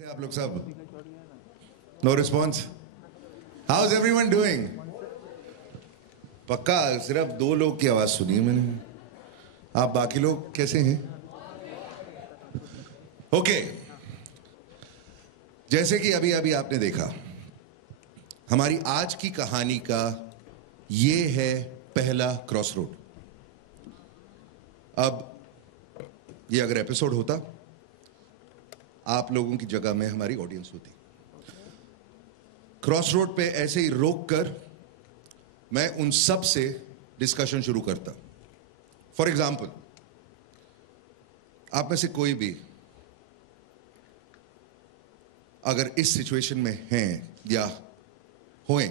आप लोग सब no response. How is everyone doing? पक्का सिर्फ दो लोग की आवाज सुनी है मैंने. आप बाकी लोग कैसे हैं? ओके. जैसे कि अभी अभी आपने देखा, हमारी आज की कहानी का ये है पहला क्रॉस रोड. अब ये अगर एपिसोड होता, आप लोगों की जगह में हमारी ऑडियंस होती. क्रॉस रोड पे ऐसे ही रोक कर मैं उन सब से डिस्कशन शुरू करता. फॉर एग्जाम्पल, आप में से कोई भी अगर इस सिचुएशन में हैं या होए,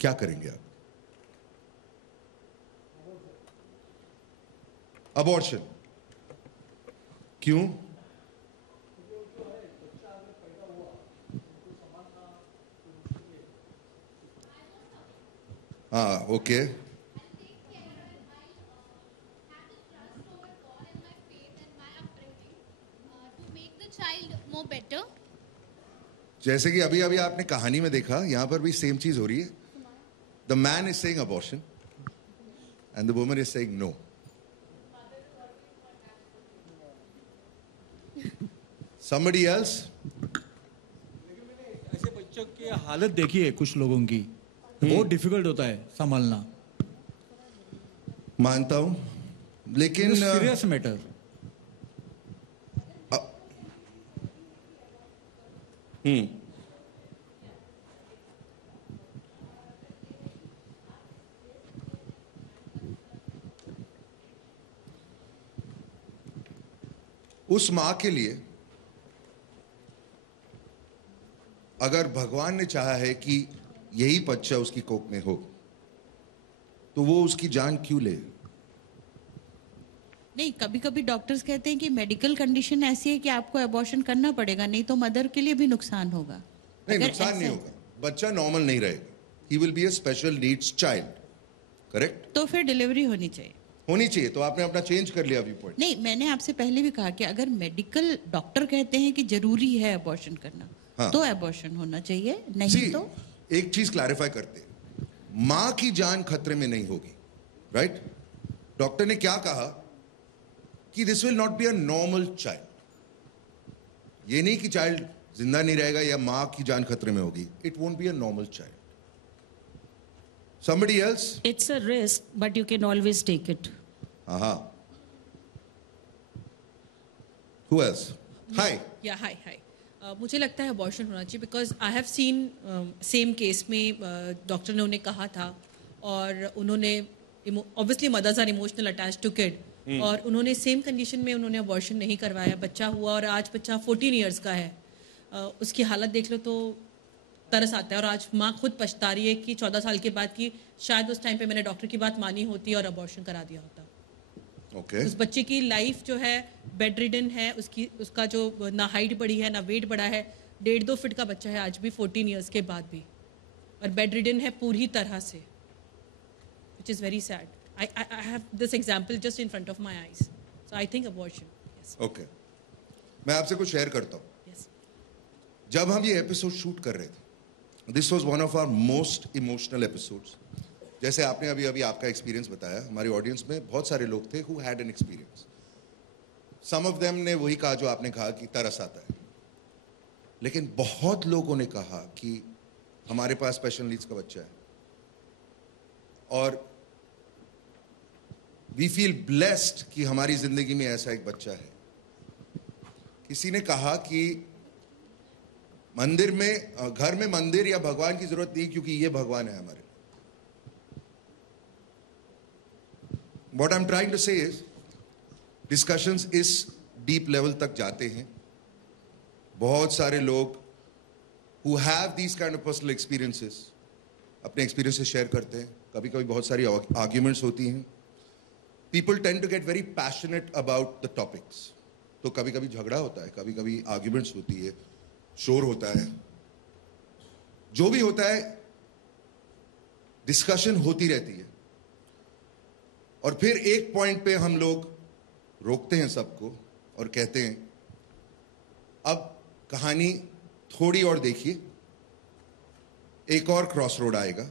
क्या करेंगे आप? अबॉर्शन. क्यों? हाँ, ओके. जैसे कि अभी अभी आपने कहानी में देखा, यहां पर भी सेम चीज हो रही है. The man is saying abortion and the woman is saying no. Somebody else? ऐसे बच्चों की हालत देखी है कुछ लोगों की, बहुत डिफिकल्ट होता है संभालना. मानता हूं, लेकिन सीरियस मैटर. उस मां के लिए अगर भगवान ने चाहा है कि यही बच्चा उसकी कोख में हो, तो वो उसकी जान क्यों ले? नहीं, कभी कभी डॉक्टर्स कहते हैं कि मेडिकल कंडीशन ऐसी है कि आपको अबॉर्शन करना पड़ेगा, नहीं तो मदर के लिए भी नुकसान होगा. नहीं, नुकसान नहीं होगा. बच्चा नॉर्मल नहीं रहेगा. He will be a special needs child. Correct? तो फिर डिलीवरी होनी चाहिए. होनी चाहिए. तो आपने अपना चेंज कर लिया व्यू पॉइंट. नहीं, मैंने आपसे पहले भी कहा कि अगर मेडिकल डॉक्टर कहते हैं कि जरूरी है अबॉर्शन करना, हाँ. तो अबॉर्शन होना चाहिए, नहीं See, तो एक चीज क्लैरिफाई करते हैं. मां की जान खतरे में नहीं होगी. राइट? डॉक्टर ने क्या कहा कि this will not be a normal child. ये नहीं कि चाइल्ड जिंदा नहीं रहेगा या मां की जान खतरे में होगी. It won't be a normal child. Somebody else? It's a risk, but you can always take it. Aha. Who else? Hi. Yeah, hi. मुझे लगता है अबॉर्शन होना चाहिए because I have seen same case में डॉक्टर ने उन्हें कहा था और उन्होंने obviously mothers are emotional attach to kid और उन्होंने सेम कंडीशन में उन्होंने अबॉर्शन नहीं करवाया. बच्चा हुआ और आज बच्चा 14 ईयर्स का है. उसकी हालत देख लो तो तरस आता है. और आज माँ खुद पछता रही है कि 14 साल के बाद कि शायद उस टाइम पे मैंने डॉक्टर की बात मानी होती और अबॉर्शन करा दिया होता. Okay. उस बच्चे की लाइफ जो है बेड रिडन है, उसका जो ना हाइट बढ़ी है ना वेट बढ़ा है. 1.5-2 फीट का बच्चा है आज भी 14 ईयर्स के बाद भी, और बेड रिडन है पूरी तरह से, which is very sad. I have this example just in front of my eyes. So I think abortion. Yes. Okay. मैं आपसे कुछ शेयर करता हूँ. Yes. जब हम ये एपिसोड शूट कर रहे थे, this was one of our most emotional episodes. जैसे आपने अभी अभी आपका एक्सपीरियंस बताया, हमारी ऑडियंस में बहुत सारे लोग थे who had an experience. Some of them ने वही कहा जो आपने कहा कि तरस आता है, लेकिन बहुत लोगों ने कहा कि हमारे पास स्पेशल नीड्स का बच्चा है और वी फील ब्लेस्ड कि हमारी जिंदगी में ऐसा एक बच्चा है. किसी ने कहा कि मंदिर में, घर में मंदिर या भगवान की जरूरत नहीं क्योंकि ये भगवान है हमारे. What I'm trying to say is, discussions इस deep level तक जाते हैं. बहुत सारे लोग who have these kind of personal experiences अपने experiences share करते हैं. कभी कभी बहुत सारी arguments होती हैं. People tend to get very passionate about the topics. तो कभी कभी झगड़ा होता है, कभी कभी arguments होती है, शोर होता है. जो भी होता है, discussion होती रहती है. और फिर एक पॉइंट पे हम लोग रोकते हैं सबको और कहते हैं कहानी थोड़ी और देखिए, एक और क्रॉस रोड आएगा,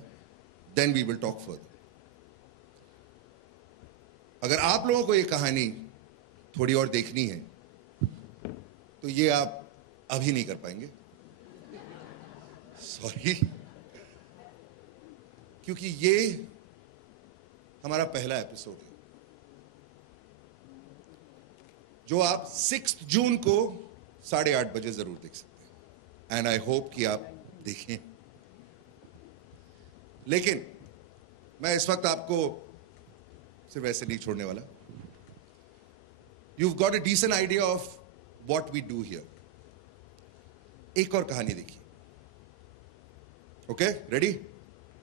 then we will talk further. अगर आप लोगों को ये कहानी थोड़ी और देखनी है तो ये आप अभी नहीं कर पाएंगे, सॉरी, क्योंकि ये हमारा पहला एपिसोड है जो आप 6 जून को 8:30 बजे जरूर देख सकते हैं, एंड आई होप कि आप देखें। लेकिन मैं इस वक्त आपको सिर्फ ऐसे नहीं छोड़ने वाला। You've got a decent idea of what we do here. एक और कहानी देखिए। Okay, ready?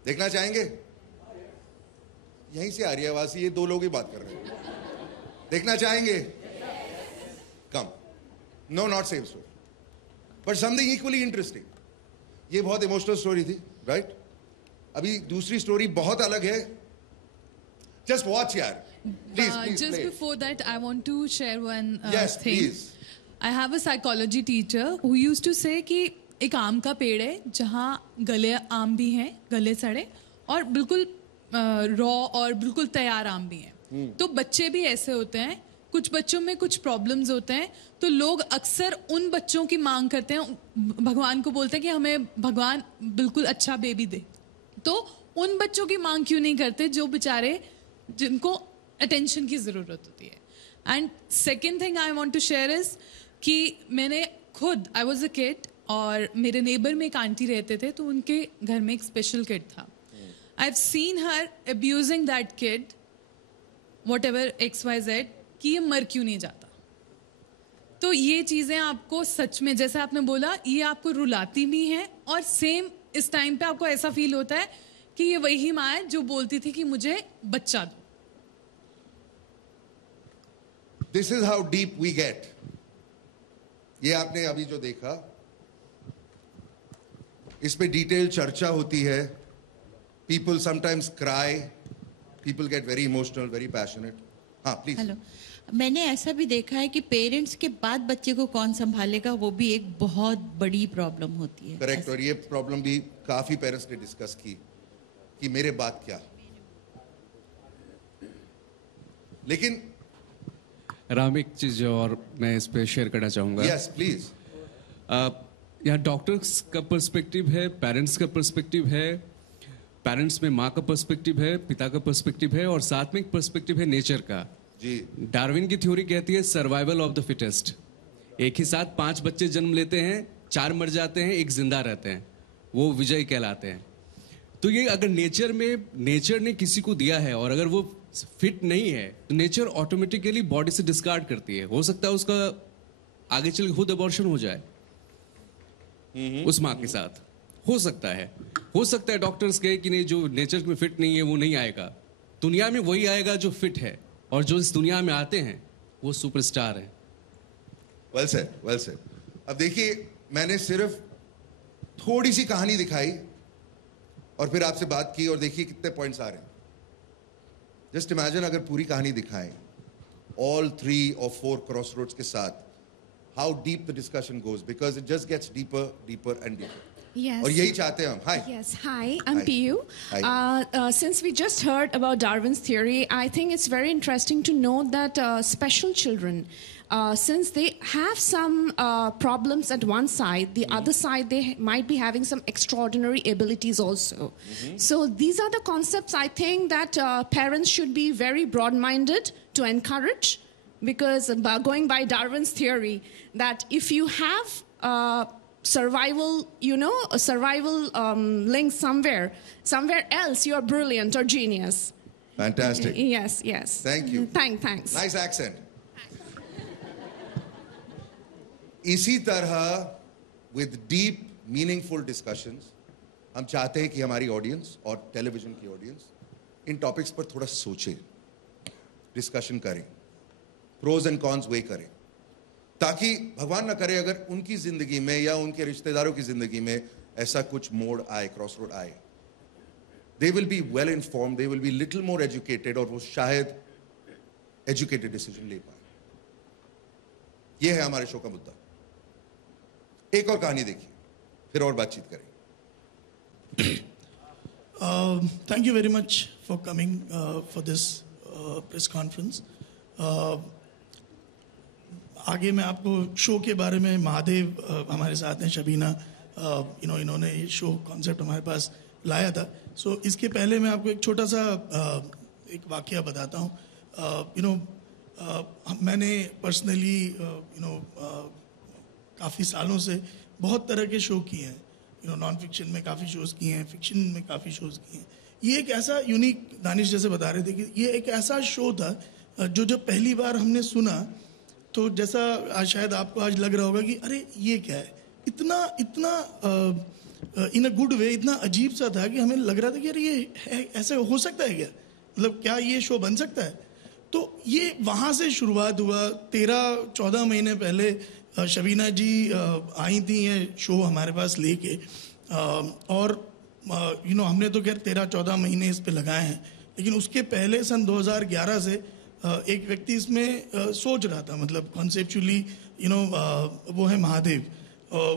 देखना चाहेंगे? यहीं से आ रही है आवाज, ये 2 लोग ही बात कर रहे हैं। देखना चाहेंगे? Come. No, not same story, but something equally interesting. ये बहुत इमोशनल स्टोरी थी, राइट? अभी दूसरी स्टोरी बहुत अलग है। जस्ट वॉच यार, please Just play. before that, I want to share one Yes, thing. please. I have a psychology teacher who used to say कि एक आम का पेड़ है जहाँ गले आम भी हैं, गले सड़े, और बिल्कुल रॉ और बिल्कुल तैयार आम भी हैं। तो बच्चे भी ऐसे होते हैं, कुछ बच्चों में कुछ प्रॉब्लम्स होते हैं, तो लोग अक्सर उन बच्चों की मांग करते हैं, भगवान को बोलते हैं कि हमें भगवान बिल्कुल अच्छा बेबी दे। तो उन बच्चों की मांग क्यों नहीं करते जो बेचारे जिनको अटेंशन की ज़रूरत होती है। And second thing I want to share is कि मैंने खुद, आई वॉज अ किड, और मेरे नेबर में एक आंटी रहते थे, तो उनके घर में एक स्पेशल किड था। आई have scene her abusing that kid, what ever XYZ, कि ये मर क्यों नहीं जाता। तो ये चीज़ें आपको सच में, जैसे आपने बोला, ये आपको रुलाती भी हैं, और सेम इस टाइम पे आपको ऐसा फील होता है कि ये वही माँ है जो बोलती थी कि मुझे बच्चा दो। This is how deep we get. ये आपने अभी जो देखा, इस पे डिटेल चर्चा होती है। People sometimes cry, people get very emotional, very passionate. हाँ, प्लीज। हेलो, मैंने ऐसा भी देखा है कि पेरेंट्स के बाद बच्चे को कौन संभालेगा, वो भी एक बहुत बड़ी प्रॉब्लम होती है। करेक्ट। और ये प्रॉब्लम भी काफी पेरेंट्स ने डिस्कस की कि मेरे बाद क्या। लेकिन राम, एक चीज और मैं इस पे शेयर करना चाहूंगा। Yes, please. यहाँ डॉक्टर्स का पर्सपेक्टिव है, पेरेंट्स का पर्सपेक्टिव है, पेरेंट्स में माँ का पर्सपेक्टिव है, पिता का पर्सपेक्टिव है, और साथ में एक पर्सपेक्टिव है नेचर का। जी। डार्विन की थ्योरी कहती है सर्वाइवल ऑफ द फिटेस्ट। एक ही साथ 5 बच्चे जन्म लेते हैं, 4 मर जाते हैं, 1 जिंदा रहते हैं, वो विजयी कहलाते हैं। तो ये अगर नेचर ने किसी को दिया है और अगर वो फिट नहीं है तो नेचर ऑटोमेटिकली बॉडी से डिस्कार्ड करती है। हो सकता है उसका आगे चल खुद अबॉर्शन हो जाए उस माँ के साथ, हो सकता है डॉक्टर्स कहे कि नहीं, जो नेचर में फिट नहीं है वो नहीं आएगा, दुनिया में वही आएगा जो फिट है, और जो इस दुनिया में आते हैं वो सुपरस्टार हैं। Well said, well said. अब देखिए, मैंने सिर्फ थोड़ी सी कहानी दिखाई और फिर आपसे बात की, और देखिए कितने पॉइंट्स आ रहे हैं। जस्ट इमेजिन अगर पूरी कहानी दिखाएं, all 3 or 4 crossroads के साथ, how deep the discussion goes, because it just gets deeper, deeper and deeper. Yes. और यही चाहते हैं हम। Hi. Yes. Hi, I'm Hi. Piyu. Hi. Since we just heard about Darwin's theory, I think it's very interesting to note that special children, since they have some problems at one side, the other side they might be having some extraordinary abilities also. So these are the concepts I think that parents should be very broad-minded to encourage, because going by Darwin's theory, that if you have survival, a survival link somewhere else, you are brilliant or genius. Fantastic. Yes, yes. Thank you. Thanks. Nice accent. इसी तरह with deep, meaningful discussions, हम चाहते हैं कि हमारी audience और television की audience in topics पर थोड़ा सोचे, डिस्कशन करें, प्रोज एंड कॉन्स वे करें, ताकि भगवान ना करे अगर उनकी जिंदगी में या उनके रिश्तेदारों की जिंदगी में ऐसा कुछ मोड़ आए, क्रॉस रोड आए, they will be well informed, they will be little more educated, और वो शायद एजुकेटेड डिसीजन ले पाए। ये है हमारे शो का मुद्दा। एक और कहानी देखिए, फिर और बातचीत करेंगे। Thank you very much for coming for this press conference. आगे मैं आपको शो के बारे में, महादेव हमारे साथ हैं, शबीना इन्होंने ये शो कॉन्सेप्ट हमारे पास लाया था. सो इसके पहले मैं आपको एक छोटा सा एक वाकया बताता हूँ. मैंने पर्सनली काफ़ी सालों से बहुत तरह के शो किए हैं. नॉन फिक्शन में काफ़ी शोज़ किए हैं, फिक्शन में काफ़ी शोज़ किए हैं. ये एक ऐसा यूनिक, दानिश जैसे बता रहे थे कि ये एक ऐसा शो था जो जब पहली बार हमने सुना तो जैसा आज शायद आपको आज लग रहा होगा कि अरे ये क्या है, इतना इन अ गुड वे, इतना अजीब सा था कि हमें लग रहा था कि अरे ये है, ऐसे हो सकता है क्या, मतलब क्या ये शो बन सकता है. तो ये वहाँ से शुरुआत हुआ. 13-14 महीने पहले शबीना जी आई थी ये शो हमारे पास लेके, और हमने तो खैर 13-14 महीने इस पे लगाए हैं. लेकिन उसके पहले सन 2011 से एक व्यक्ति इसमें सोच रहा था, मतलब कॉन्सेप्चुअली वो है महादेव.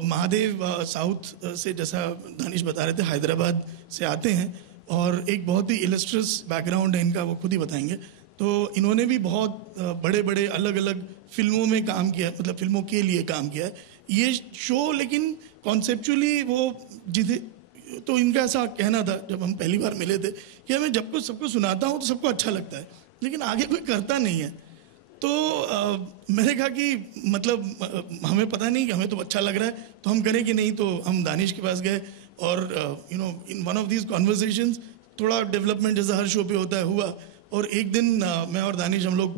महादेव साउथ से, जैसा दानिश बता रहे थे, हैदराबाद से आते हैं और एक बहुत ही इलस्ट्रियस बैकग्राउंड है इनका, वो खुद ही बताएंगे. तो इन्होंने भी बहुत बड़े बड़े अलग अलग फिल्मों में काम किया, मतलब फिल्मों के लिए काम किया है. ये शो लेकिन कॉन्सेप्चुअली वो जिसे, तो इनका ऐसा कहना था जब हम पहली बार मिले थे कि मैं जब कुछ सबको सुनाता हूँ तो सबको अच्छा लगता है, लेकिन आगे कोई करता नहीं है. तो मैंने कहा कि मतलब हमें पता नहीं कि हमें तो अच्छा लग रहा है तो हम करें कि नहीं. तो हम दानिश के पास गए और in one of these conversations थोड़ा डेवलपमेंट जैसा हर शो पे होता है हुआ. और एक दिन मैं और दानिश, हम लोग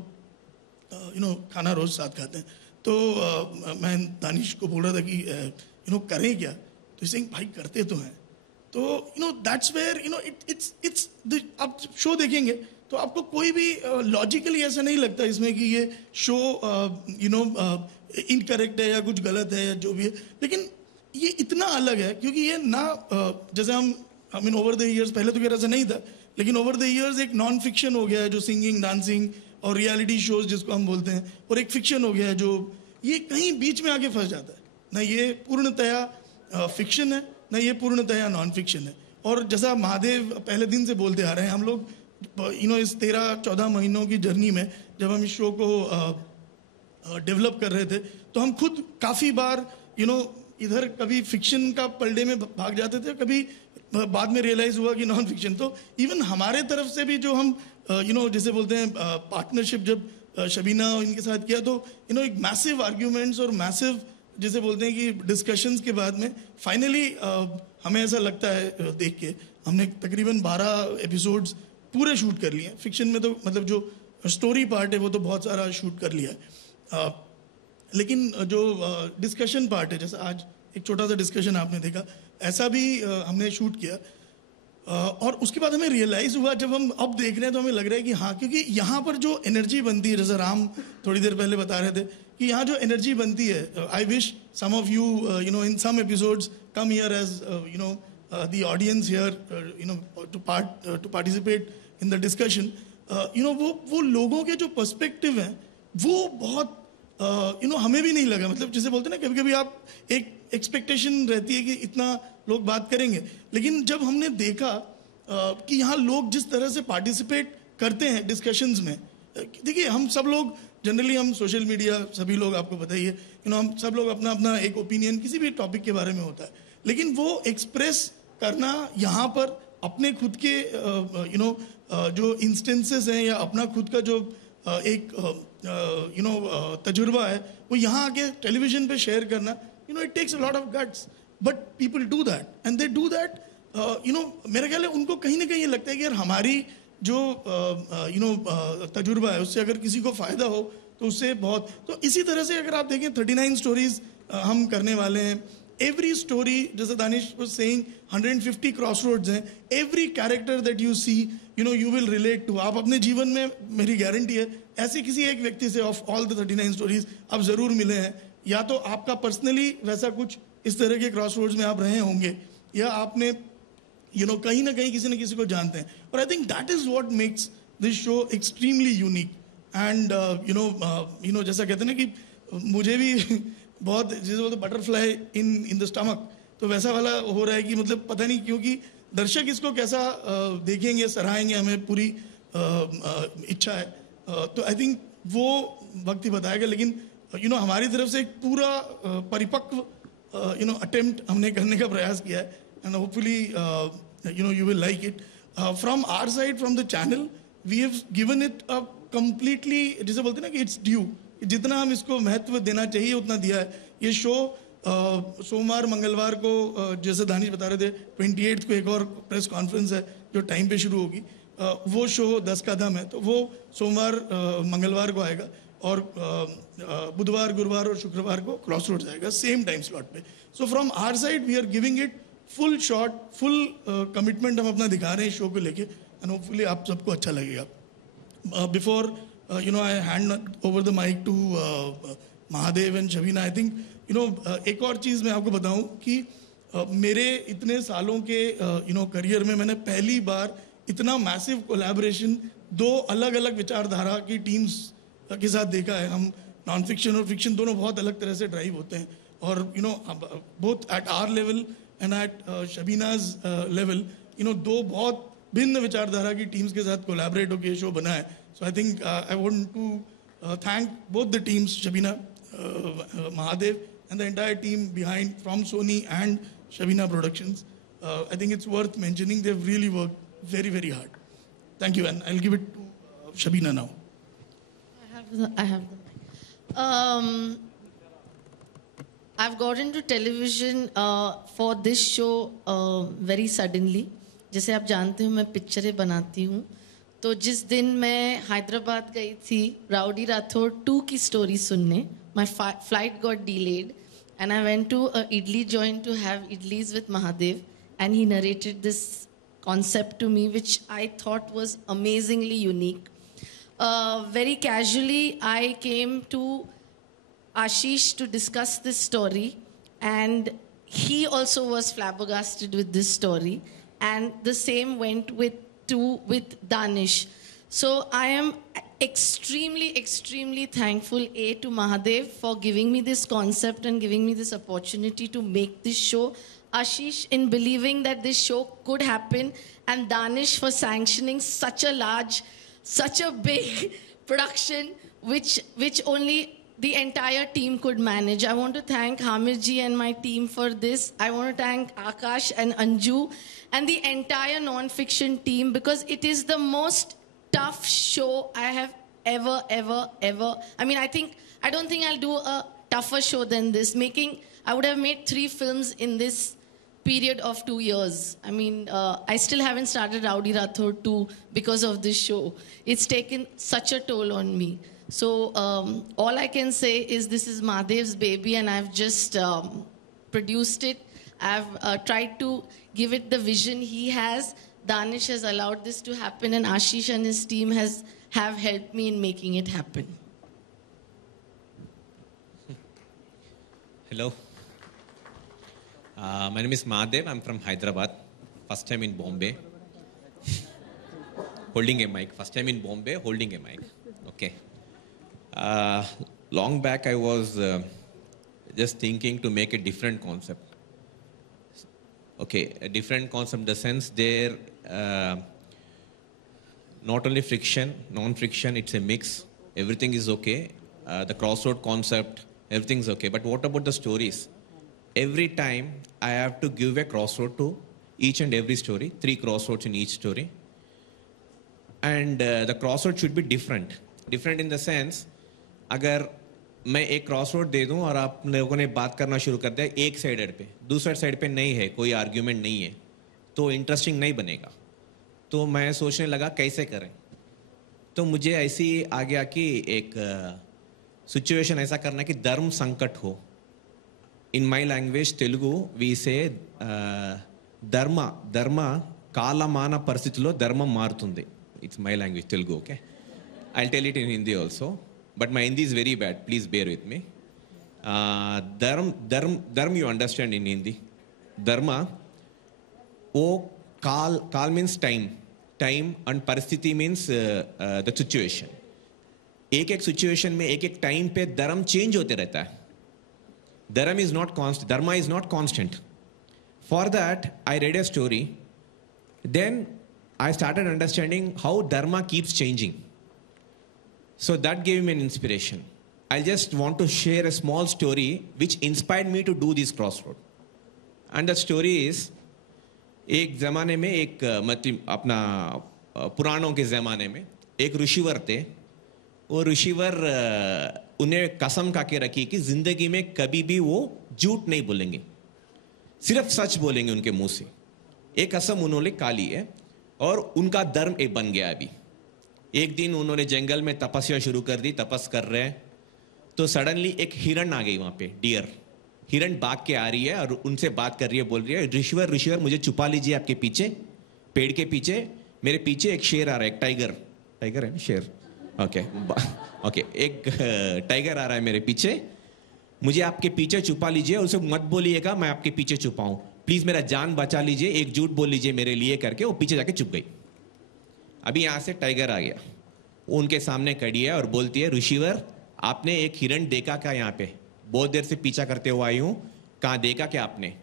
खाना रोज़ साथ खाते हैं, तो मैं दानिश को बोल रहा था कि करें क्या. तो इसे भाई करते तो हैं. तो दैट्स वेयर इट्स आप शो देखेंगे तो आपको कोई भी लॉजिकली ऐसा नहीं लगता इसमें कि ये शो इनकरेक्ट है या कुछ गलत है या जो भी है. लेकिन ये इतना अलग है क्योंकि ये ना जैसे हम ओवर द ईयर्स, पहले तो खैर ऐसा नहीं था, लेकिन ओवर द ईयर्स एक नॉन फिक्शन हो गया है जो सिंगिंग, डांसिंग और रियलिटी शोज जिसको हम बोलते हैं, और एक फिक्शन हो गया है जो ये कहीं बीच में आके फंस जाता है. ना ये पूर्णतया फिक्शन है, ना ये पूर्णतया नॉन फिक्शन है. और जैसा महादेव पहले दिन से बोलते आ रहे हैं, हम लोग इस 13-14 महीनों की जर्नी में जब हम इस शो को डेवलप कर रहे थे तो हम खुद काफ़ी बार इधर कभी फिक्शन का पलड़े में भाग जाते थे, कभी बाद में रियलाइज हुआ कि नॉन फिक्शन. तो इवन हमारे तरफ से भी जो हम जैसे बोलते हैं पार्टनरशिप जब शबीना इनके साथ किया तो एक मैसिव आर्ग्यूमेंट्स और मैसिव जैसे बोलते हैं कि डिस्कशंस के बाद में फाइनली हमें ऐसा लगता है देख के, हमने तकरीबन 12 एपिसोड्स पूरे शूट कर लिए. फिक्शन में तो मतलब जो स्टोरी पार्ट है वो तो बहुत सारा शूट कर लिया है, लेकिन जो डिस्कशन पार्ट है, जैसे आज एक छोटा सा डिस्कशन आपने देखा, ऐसा भी हमने शूट किया. और उसके बाद हमें रियलाइज़ हुआ, जब हम अब देख रहे हैं तो हमें लग रहा है कि हाँ, क्योंकि यहाँ पर जो एनर्जी बनती है, जैसे राम थोड़ी देर पहले बता रहे थे कि यहाँ जो एनर्जी बनती है, I wish some of you in some episodes come here as the audience here to participate in the discussion. वो लोगों के जो पर्सपेक्टिव हैं वो बहुत हमें भी नहीं लगा. मतलब जैसे बोलते हैं ना, कभी कभी आप एक एक्सपेक्टेशन रहती है कि इतना लोग बात करेंगे, लेकिन जब हमने देखा कि यहाँ लोग जिस तरह से पार्टिसिपेट करते हैं डिस्कशंस में, देखिए हम सब लोग जनरली, हम सोशल मीडिया सभी लोग, आपको पता ही है, हम सब लोग अपना अपना एक ओपिनियन किसी भी टॉपिक के बारे में होता है, लेकिन वो एक्सप्रेस करना यहाँ पर अपने खुद के जो इंस्टेंसेस हैं या अपना खुद का जो एक तजुर्बा है वो यहाँ आके टेलीविजन पे शेयर करना, it takes a lot of guts, but people do that and they do that. मेरा ख्याल है उनको कहीं ना कहीं ये लगता है कि यार हमारी जो तजुर्बा है उससे अगर किसी को फ़ायदा हो तो उससे बहुत. तो इसी तरह से अगर आप देखें 39 स्टोरीज हम करने वाले हैं. एवरी स्टोरी, जैसे दानिश वाज सेइंग, 150 क्रॉसरोड्स हैं. Every character that you see you will relate to. आप अपने जीवन में, मेरी गारंटी है, ऐसे किसी एक व्यक्ति से ऑफ ऑल द 39 स्टोरीज आप ज़रूर मिले हैं. या तो आपका पर्सनली वैसा कुछ इस तरह के क्रॉसरोड्स में आप रहे होंगे, या आपने कहीं ना कहीं किसी न किसी को जानते हैं. और I think that is what makes this show extremely unique. And जैसा कहते हैं ना कि मुझे भी बहुत जैसे बोलते बटरफ्लाई इन द स्टमक, तो वैसा वाला हो रहा है कि मतलब पता नहीं क्योंकि दर्शक इसको कैसा देखेंगे, सराहेंगे, हमें पूरी इच्छा है। तो आई थिंक वो वक्त ही बताएगा, लेकिन हमारी तरफ से एक पूरा परिपक्व अटेम्प्ट हमने करने का प्रयास किया है, and hopefully you will like it. From our side, from the channel, we have given it a completely, जैसे बोलते हैं ना कि it's due, जितना हम इसको महत्व देना चाहिए उतना दिया है। ये शो सोमवार मंगलवार को जैसे दानिश बता रहे थे 28 को एक और प्रेस कॉन्फ्रेंस है जो टाइम पे शुरू होगी, वो शो 10 का दम है, तो वो सोमवार मंगलवार को आएगा, और बुधवार गुरुवार और शुक्रवार को क्रॉस रोड्स आएगा सेम टाइम स्लॉट पे। So from our side we are giving it full shot, full commitment हम अपना दिखा रहे हैं शो को लेके, एंड होपफुली आप सबको अच्छा लगेगा। Before I hand over the mic to Mahadev and Shabina, I think एक और चीज़ मैं आपको बताऊं कि मेरे इतने सालों के करियर में मैंने पहली बार इतना मैसिव कोलैबोरेशन दो अलग अलग विचारधारा की टीम्स के साथ देखा है। हम नॉन फिक्शन और फिक्शन दोनों बहुत अलग तरह से ड्राइव होते हैं, और both at our level and at Shabina's level दो बहुत भिन्न विचारधारा की टीम्स के साथ कोलैबोरेट होकर शो बना है। So I think I want to thank both the teams, Shabina, Mahadev, and the entire team behind from Sony and Shabina Productions. I think it's worth mentioning. They've really worked very, very hard. Thank you, and I'll give it to Shabina now. I have the I've got into television for this show very suddenly. जैसे आप जानते हो मैं पिक्चरें बनाती हूँ, तो जिस दिन मैं हैदराबाद गई थी राउडी राठौर 2 की स्टोरी सुनने, my flight got delayed and I went to a idli joint to have idlis with Mahadev, and he narrated this concept to me which I thought was amazingly unique. Very casually I came to Ashish to discuss this story, and he also was flabbergasted with this story, and the same went with Danish. So I am extremely, extremely thankful to Mahadev for giving me this concept and giving me this opportunity to make this show. Ashish in believing that this show could happen, and Danish for sanctioning such a large, such a big production which only the entire team could manage. I want to thank Hamid ji and my team for this. I want to thank Akash and Anju and the entire non-fiction team, because it is the most tough show I have ever. I mean, I don't think I'll do a tougher show than this. I would have made 3 films in this period of 2 years. I mean, I still haven't started Rowdy Rathore 2 because of this show. It's taken such a toll on me. So all I can say is this is Mahadev's baby, and I've just produced it. I've tried to give it the vision he has. Danish has allowed this to happen, and Ashish and his team have helped me in making it happen. Hello. My name is Mahadev. I'm from Hyderabad. First time in Bombay. Holding a mic. First time in Bombay, holding a mic. Okay. Long back, I was just thinking to make a different concept. Okay, a different concept in the sense there, not only friction, non-friction, it's a mix. Everything is okay. The crossroad concept, everything's okay. But what about the stories? Every time I have to give a crossroad to each and every story, 3 crossroads in each story. And the crossroad should be different. Different in the sense, अगर मैं एक cross road दे दूं और आप लोगों ने बात करना शुरू कर दिया एक साइड पे, दूसरे साइड पे नहीं है, कोई आर्ग्यूमेंट नहीं है, तो इंटरेस्टिंग नहीं बनेगा। तो मैं सोचने लगा कैसे करें, तो मुझे ऐसी आ गया कि एक सिचुएशन ऐसा करना कि धर्म संकट हो। इन माई लैंग्वेज तेलुगु वी से ధర్మ కాలమాన పరిస్థితుల్లో ధర్మం మారుతుంది. It's my language Telugu. Okay, I'll tell it in Hindi also, but my Hindi is very bad. Please bear with me. Dharma you understand in Hindi. Dharma, kal means time, and paristhiti means the situation. एक situation में एक time पे धर्म change होते रहता है. Dharma is not constant. For that, I read a story. Then I started understanding how Dharma keeps changing. So that gave me an inspiration. I just want to share a small story which inspired me to do this crossroad. And the story is, एक ज़माने में एक मतलब अपना पुराणों के ज़माने में एक ऋषिवर थे. वो ऋषिवर उन्हें कसम खा के रखी कि जिंदगी में कभी भी वो झूठ नहीं बोलेंगे, सिर्फ सच बोलेंगे उनके मुंह से. एक कसम उन्होंने खा ली है और उनका धर्म एक बन गया. अभी एक दिन उन्होंने जंगल में तपस्या शुरू कर दी, तपस कर रहे हैं, तो सडनली एक हिरण आ गई वहां पे, डियर. हिरण भाग के आ रही है और उनसे बात कर रही है, बोल रही है, ऋषिवर ऋषिवर मुझे छुपा लीजिए आपके पीछे, पेड़ के पीछे. मेरे पीछे एक शेर आ रहा है, एक टाइगर. टाइगर है ना, शेर. ओके ओके, एक टाइगर आ रहा है मेरे पीछे, मुझे आपके पीछे छुपा लीजिए. उसे मत बोलिएगा मैं आपके पीछे छुपाऊं, प्लीज मेरा जान बचा लीजिए, एक झूठ बोल लीजिए मेरे लिए करके. वो पीछे जाके छुप गई. अभी यहां से टाइगर आ गया, वो उनके सामने खड़ी है और बोलती है, ऋषिवर आपने एक हिरण देखा क्या यहाँ पे? बहुत देर से पीछा करते हुए आई हूं, कहां देखा क्या आपने?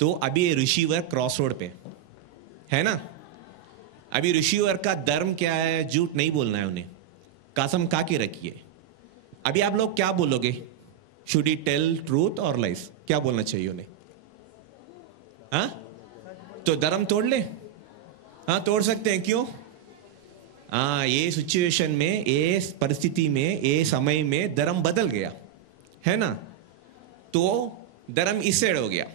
तो अभी ये ऋषिवर क्रॉस रोड पे है ना. अभी ऋषिवर का धर्म क्या है? झूठ नहीं बोलना है उन्हें, कसम खा के रखिए. अभी आप लोग क्या बोलोगे? शुड ही टेल ट्रूथ और लाइस? क्या बोलना चाहिए उन्हें? हाँ, तो धर्म तोड़ ले. हाँ, तोड़ सकते हैं. क्यों? हाँ, ये सिचुएशन में, ये परिस्थिति में, ये समय में धर्म बदल गया है ना. तो धर्म इस साइड हो गया.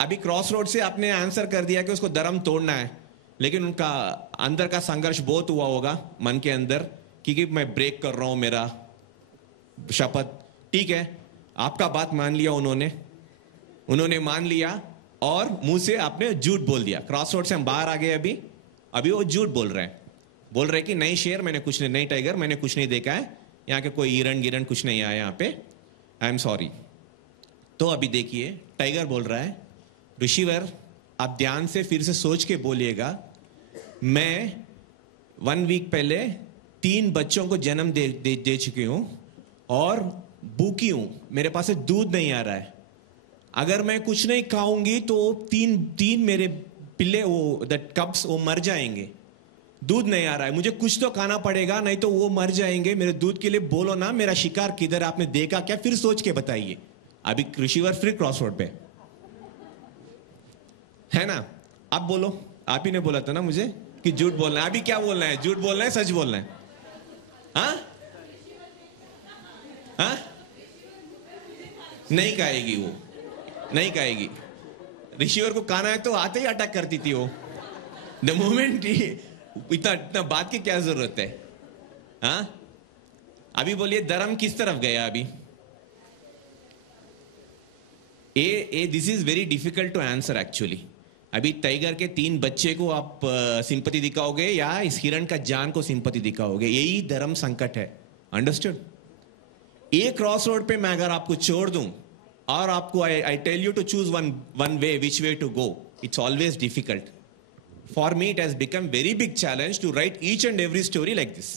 अभी क्रॉस रोड से आपने आंसर कर दिया कि उसको धर्म तोड़ना है, लेकिन उनका अंदर का संघर्ष बहुत हुआ होगा मन के अंदर, क्योंकि मैं ब्रेक कर रहा हूं मेरा शपथ. ठीक है, आपका बात मान लिया उन्होंने मान लिया और मुंह से आपने झूठ बोल दिया. क्रॉस रोड से हम बाहर आ गए. अभी वो झूठ बोल रहे हैं कि नहीं शेर मैंने कुछ नहीं टाइगर मैंने कुछ नहीं देखा है, यहाँ के कोई हिरण गिरण कुछ नहीं आया यहाँ पे, आई एम सॉरी. तो अभी देखिए टाइगर बोल रहा है, ऋषिवर आप ध्यान से फिर से सोच के बोलिएगा, मैं 1 वीक पहले 3 बच्चों को जन्म दे चुकी हूं और भूखी हूं, मेरे पास से दूध नहीं आ रहा है. अगर मैं कुछ नहीं खाऊंगी तो तीन मेरे पिल्ले वो दैट कप्स वो मर जाएंगे. दूध नहीं आ रहा है, मुझे कुछ तो खाना पड़ेगा, नहीं तो वो मर जाएंगे. मेरे दूध के लिए बोलो ना, मेरा शिकार किधर आपने देखा क्या? फिर सोच के बताइए. अभी ऋषिवर फिर क्रॉस रोड पे है ना. आप बोलो, आप ही ने बोला था ना मुझे कि झूठ बोलना है. अभी क्या बोलना है? झूठ बोलना है, सच बोलना है? हाँ हाँ, नहीं कहेगी वो, नहीं कहेगी. ऋषिवर को खाना है तो आते ही अटैक करती थी वो. द मोमेंट इतना बात की क्या जरूरत है? हाँ, अभी बोलिए धर्म किस तरफ गया? अभी this is very difficult to answer actually. अभी टाइगर के 3 बच्चे को आप सिंपैथी दिखाओगे या इस हिरण का जान को सिंपैथी दिखाओगे? यही धर्म संकट है. अंडरस्टूड? एक क्रॉस रोड पे मैं अगर आपको छोड़ दूं और आपको I tell you to choose one way, which way to go, it's always difficult. For me, it has become very big challenge to write each and every story like this.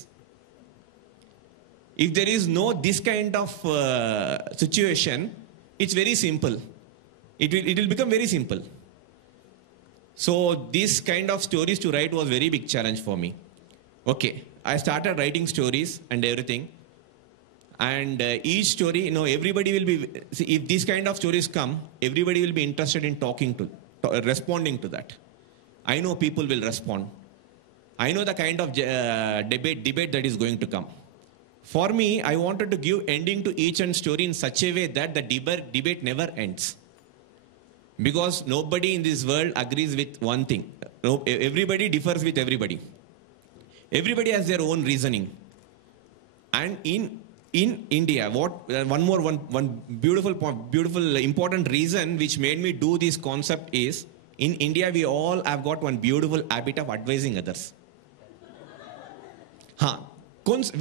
If there is no this kind of situation, it's very simple. It will become very simple. So this kind of stories to write was very big challenge for me. Okay, I started writing stories and everything. And each story, everybody will be, see, if this kind of stories come, everybody will be interested in responding to that. I know people will respond. I know the kind of debate that is going to come. For me, I wanted to give ending to each and story in such a way that the debate never ends. Because nobody in this world agrees with one thing. Everybody differs with everybody. Everybody has their own reasoning. And in India, one beautiful important reason which made me do this concept is, in India, we all have got one beautiful habit of advising others.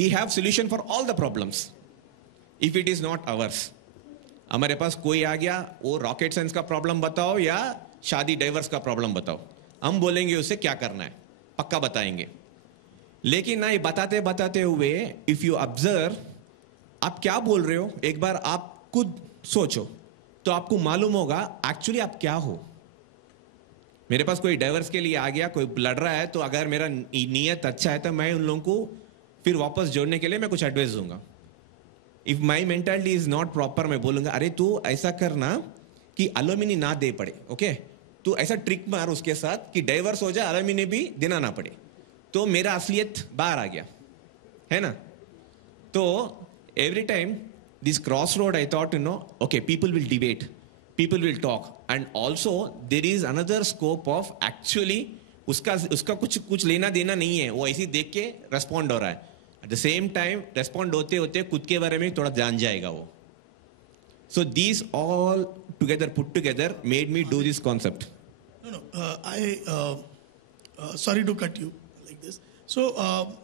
We have solution for all the problems. If it is not ours. हमारे पास कोई आ गया, वो rocket science का problem बताओ या शादी diverse का problem बताओ, हम बोलेंगे उसे क्या करना है, पक्का बताएंगे. लेकिन ना, ये बताते हुए इफ यू ऑब्जर्व, आप क्या बोल रहे हो, एक बार आप खुद सोचो तो आपको मालूम होगा एक्चुअली आप क्या हो. मेरे पास कोई डाइवर्स के लिए आ गया, कोई लड़ रहा है, तो अगर मेरा नीयत अच्छा है तो मैं उन लोगों को फिर वापस जोड़ने के लिए मैं कुछ एडवाइस दूंगा. If my mentality is not proper, मैं बोलूंगा अरे तू ऐसा करना कि एलुमिनी ना दे पड़े. ओके, तू ऐसा ट्रिक मार उसके साथ कि डाइवर्स हो जाए, एलुमिनी भी देना ना पड़े. तो मेरा असलियत बाहर आ गया, है ना. तो every time this crossroad, I thought, okay, people will debate, people will talk, and also there is another scope of actually उसका कुछ लेना देना नहीं है, वो ऐसे देख के respond हो रहा है. At the same time, respond होते होते खुद के बारे में थोड़ा जान जाएगा वो. So these all together put together made me do this concept. No, sorry to cut you like this. So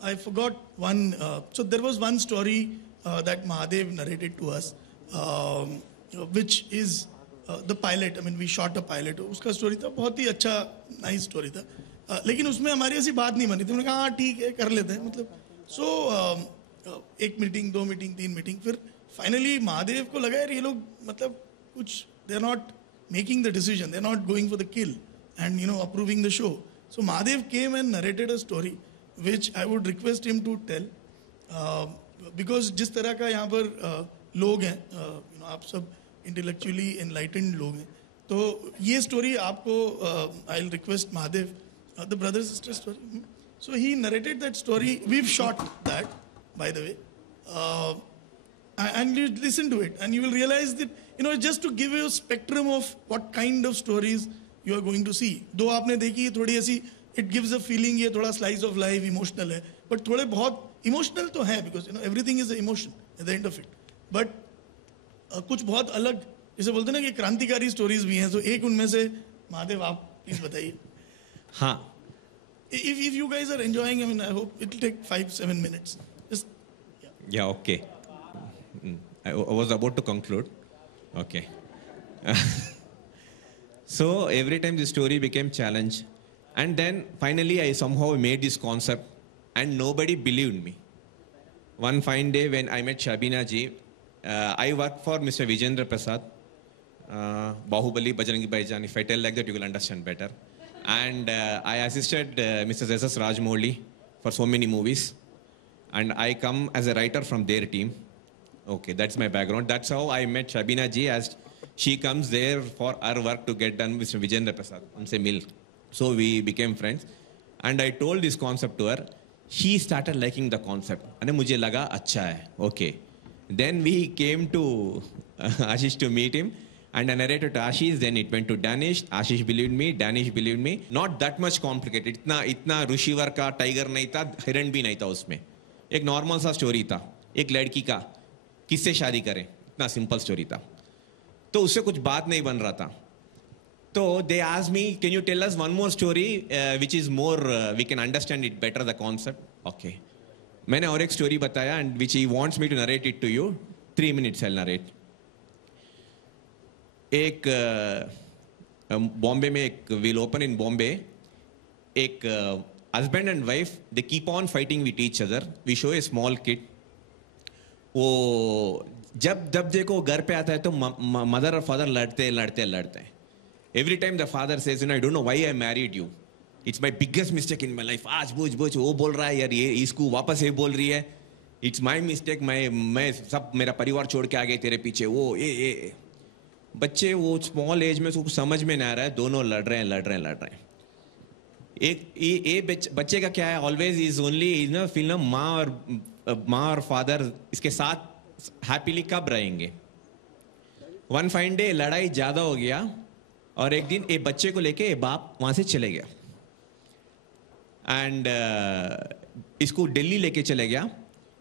I forgot one. So there was one story that Mahadev narrated to us, which is the pilot. I mean, we shot a pilot. उसका story था बहुत ही अच्छा, nice story था. लेकिन उसमें हमारी ऐसी बात नहीं बनी थी. उन्होंने कहा हाँ ठीक है कर लेते हैं, मतलब. So एक मीटिंग, 2 मीटिंग, 3 मीटिंग, फिर फाइनली महादेव को लगा यार ये लोग मतलब कुछ, they are not making the decision, they are not going for the kill and approving the show. So Mahadev came and narrated a story which I would request him to tell. Because जिस तरह का यहाँ पर लोग हैं, आप सब intellectually enlightened लोग हैं, तो ये स्टोरी आपको I will request Mahadev, the brother sister story. So he narrated that story, we shot that by the way, and you listen to it and you will realise that just to give you spectrum of what kind of stories you are going to see. दो आपने देखी है थोड़ी ऐसी, it gives a feeling, ये थोड़ा slice of life emotional है, but थोड़े बहुत इमोशनल तो है because everything is emotion at the end of it. But कुछ बहुत अलग, जैसे बोलते हैं ना कि क्रांतिकारी स्टोरीज भी हैं. तो एक उनमें से महादेव आप प्लीज बताइए. हाँ, if you guys are enjoying, I mean, I hope it will take 5-7 minutes. Just yeah, okay. I was about to conclude. Okay. So every time the story became challenge, and then finally I somehow made this concept. And nobody believed me. One fine day when I met Shabina ji, I worked for Mr. Vijendra Prasad, Bahubali, Bajrangi Bhaijaan. If I tell like that, you will understand better. And I assisted Mr. S.S. Rajamouli for so many movies. And I come as a writer from their team. Okay, that's my background. That's how I met Shabina ji, as she comes there for her work to get done with Mr. Vijendra Prasad. Unse mil. So we became friends. And I told this concept to her. She started liking the concept. And मुझे लगा अच्छा है. Okay. Then we came to Ashish to meet him. And I narrated to Ashish. Then it went to Danish. Ashish believed me. Danish believed me. Not that much complicated. इतना ऋषिवर का tiger नहीं था, हिरण भी नहीं था उसमें. एक नॉर्मल सा स्टोरी था. एक लड़की का किससे शादी करें, इतना सिंपल स्टोरी था. तो उससे कुछ बात नहीं बन रहा था. So they asked me, can you tell us one more story which is more, we can understand it better, the concept? Okay. मैंने और एक story बताया and which he wants me to narrate it to you. 3 minutes I'll narrate. एक बॉम्बे में एक will open in Bombay. एक husband and wife, they keep on fighting with each other. We show a small kid. वो जब देखो घर पे आता है तो मदर और फादर लड़ते हैं. Every time the father says, I don't know why I married you. It's my biggest mistake in my life. आज बोझ वो बोल रहा है यार, ये इसको वापस ये बोल रही है. It's my mistake. मैं सब मेरा परिवार छोड़ के आ गए तेरे पीछे. वो ये बच्चे वो स्मॉल एज में कुछ समझ में ना आ रहा है. दोनों लड़ रहे हैं. एक ये बच्चे का क्या है, ऑलवेज इज ओनली फील माँ और फादर इसके साथ हैप्पीली कब रहेंगे. वन फाइन डे लड़ाई ज्यादा हो गया और एक दिन एक बच्चे को लेके बाप वहां से चले गया एंड इसको दिल्ली लेके चले गया.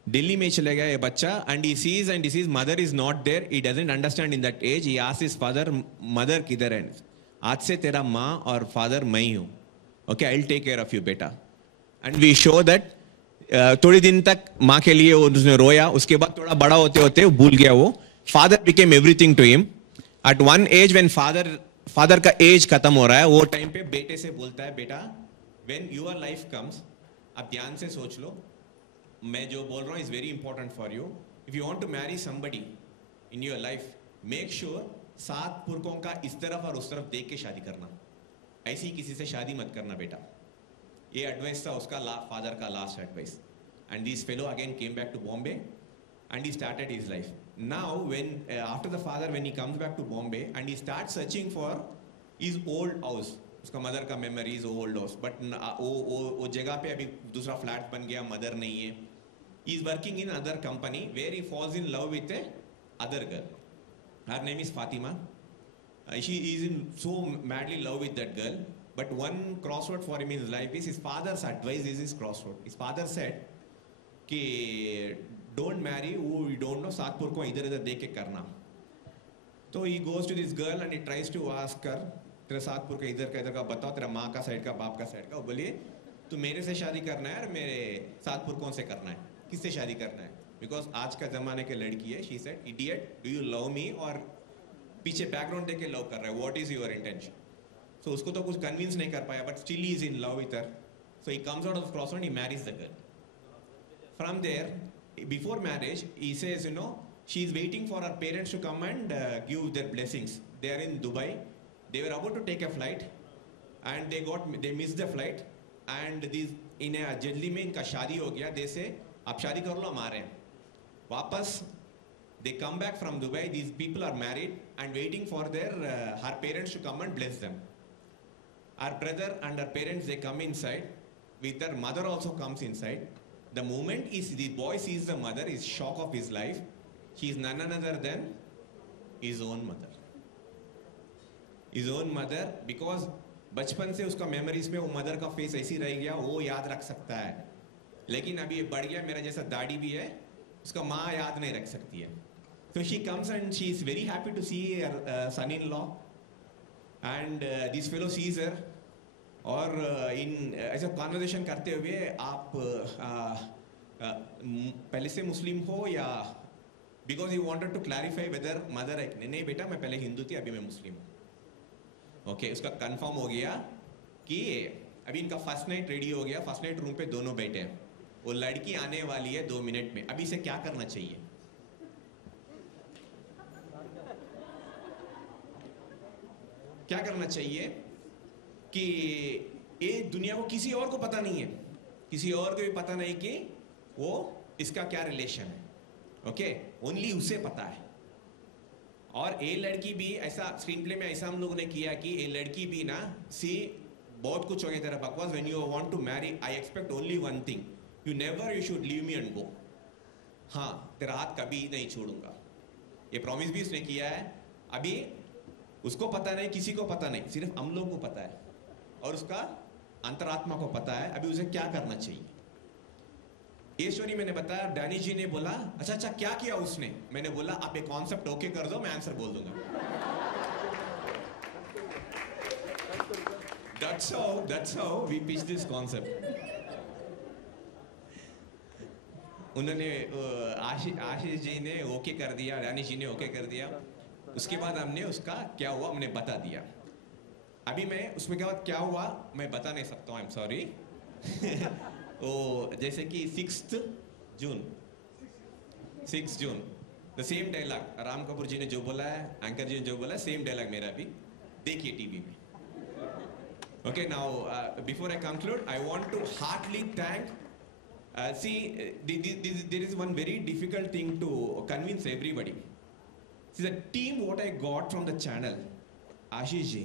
दिल्ली में चले गया ये बच्चा and he sees mother is not there. He doesn't understand in that age. He asks his father, mother किधर है? आज से तेरा माँ और फादर मैं ही हूं. Okay, I will take care of you बेटा. एंड वी शो दैट थोड़ी दिन तक माँ के लिए उसने रोया. उसके बाद थोड़ा बड़ा होते होते भूल गया वो. Father became everything to him. At one age when father का एज खत्म हो रहा है, वो टाइम पे बेटे से बोलता है, बेटा व्हेन योर लाइफ कम्स, आप ध्यान से सोच लो, मैं जो बोल रहा हूँ is very important for you. If you want to marry somebody in your life, make sure 7 पुरखों का इस तरफ और उस तरफ देख के शादी करना, ऐसी किसी से शादी मत करना बेटा। ये एडवाइस था उसका फादर का last advice. And this fellow again came back to Bombay and he started his life. Now when after the father when he comes back to Bombay and he starts searching for his old house, उसका mother का memory is old house, but वो जगह पे अभी दूसरा flat बन गया, mother नहीं है। He is working in other company where he falls in love with a other girl, her name is Fatima. She is in so madly love with that girl, but one crossroad for him in his life is his father's advice is his crossroad. His father said कि don't marry who you don't know, Satpur को इधर इधर देख के करना। तो he goes to this girl and he tries to ask her, तेरा सातपुर का इधर का बताओ, तेरा माँ का साइड का बाप का साइड का। वो बोलिए तू मेरे से शादी करना है और मेरे सातपुर कौन से करना है, किससे शादी करना है? बिकॉज आज का जमाने के लड़की है। She said idiot do you love me, और पीछे बैकग्राउंड देख के लव कर रहा है, what is your intention? So उसको तो कुछ कन्विंस नहीं कर पाया, but still he is in love with her. So he comes out of cross road, he marries the girl. From there before marriage he says, you know, she is waiting for her parents to come and give their blessings. They are in Dubai, they were about to take a flight and they missed the flight and these in a जल्दी में इनका शादी हो गया। they say आप शादी कर लो, हम आ रहे हैं वापस। they come back from Dubai, these people are married and waiting for their her parents to come and bless them. Our brother and her parents, they come inside with their mother also comes inside. The moment the boy sees the mother, is shock of his life. She is none other than his own mother. His own mother, because बचपन से उसका memories में वो mother का face ऐसी रह गया, वो याद रख सकता है। लेकिन अभी ये बढ़ गया, मेरा जैसा दाढ़ी भी है, उसका माँ याद नहीं रख सकती है। So she comes and she is very happy to see her son-in-law, and this fellow sees her. और इन ऐसा कॉन्वर्जेशन करते हुए, आप पहले से मुस्लिम हो या, because you wanted to clarify whether mother है। नहीं बेटा, मैं पहले हिंदू थी, अभी मैं मुस्लिम हूँ। ओके, उसका कंफर्म हो गया कि अभी इनका फर्स्ट नाइट रेडी हो गया। फर्स्ट नाइट रूम पे दोनों बैठे हैं, वो लड़की आने वाली है 2 मिनट में। अभी इसे क्या करना चाहिए? क्या करना चाहिए कि ये दुनिया को किसी और को पता नहीं है, किसी और को भी पता नहीं कि वो इसका क्या रिलेशन है। ओके, ओनली उसे पता है। और ये लड़की भी ऐसा स्क्रीन प्ले में ऐसा हम लोगों ने किया कि ये लड़की भी ना, सी बहुत कुछ हो गया तेरा बकवास। When you want to marry, I expect only one thing, you should leave me and go. हाँ, तेरा हाथ कभी नहीं छोड़ूंगा, ये प्रॉमिस भी उसने किया है। अभी उसको पता नहीं, किसी को पता नहीं, सिर्फ हम लोग को पता है और उसका अंतरात्मा को पता है अभी उसे क्या करना चाहिए। ये स्टोरी मैंने बताया, डैनी जी ने बोला अच्छा क्या किया उसने? मैंने बोला आप एक कॉन्सेप्ट ओके कर दो, मैं आंसर बोल दूंगा। That's how we pitch this concept. उन्होंने आशीष जी ने ओके कर दिया, डैनी जी ने ओके कर दिया। उसके बाद हमने उसका क्या हुआ हमने बता दिया। अभी मैं उसमें क्या हुआ मैं बता नहीं सकता हूँ, आई एम सॉरी। तो जैसे कि 6 June the same dialogue Ram Kapoor ji ने जो बोला है, एंकर जी ने जो बोला है, सेम डायलॉग मेरा भी देखिए टीवी में। Okay, now before I conclude I want to heartily thank there is one very difficult thing to convince everybody. See, the team what I got from the channel, Ashish ji,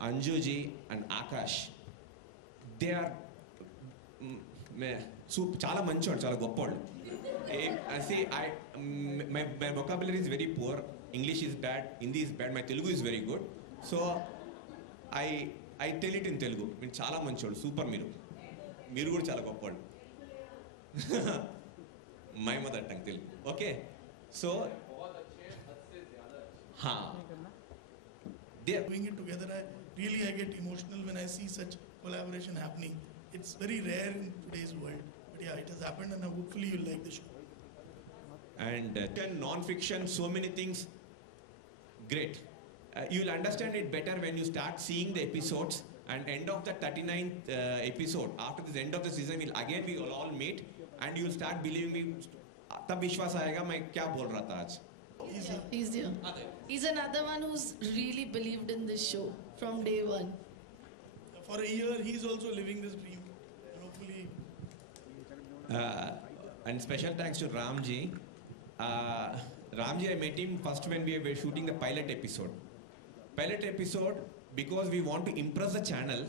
Anju ji and Akash, they are చాలా మంచోడు, చాలా గొప్పోళ్ళు. See, my vocabulary is very poor, English is bad, Hindi is bad, my Telugu is very good, so I tell it in Telugu. మీరు చాలా మంచోళ్ళు, super, మీరు కూడా చాలా గొప్పోళ్ళు. My mother tongue Telugu. Okay, so हाँ, they are doing it together. I get emotional when I see such collaboration happening. It's very rare in today's world, but yeah, it has happened, and hopefully you'll like the show. And non-fiction, so many things, great. You'll understand it better when you start seeing the episodes. And end of the 39th episode, after this end of the season, we will all meet, and you'll start believing me. तब विश्वास आएगा मैं क्या बोल रहा था आज। He's here. He's another one who's really believed in this show from day one. For a year, he's also living this dream. And hopefully, And special thanks to Ramji. Ramji, I met him first when we were shooting the pilot episode. Pilot episode, because we want to impress the channel.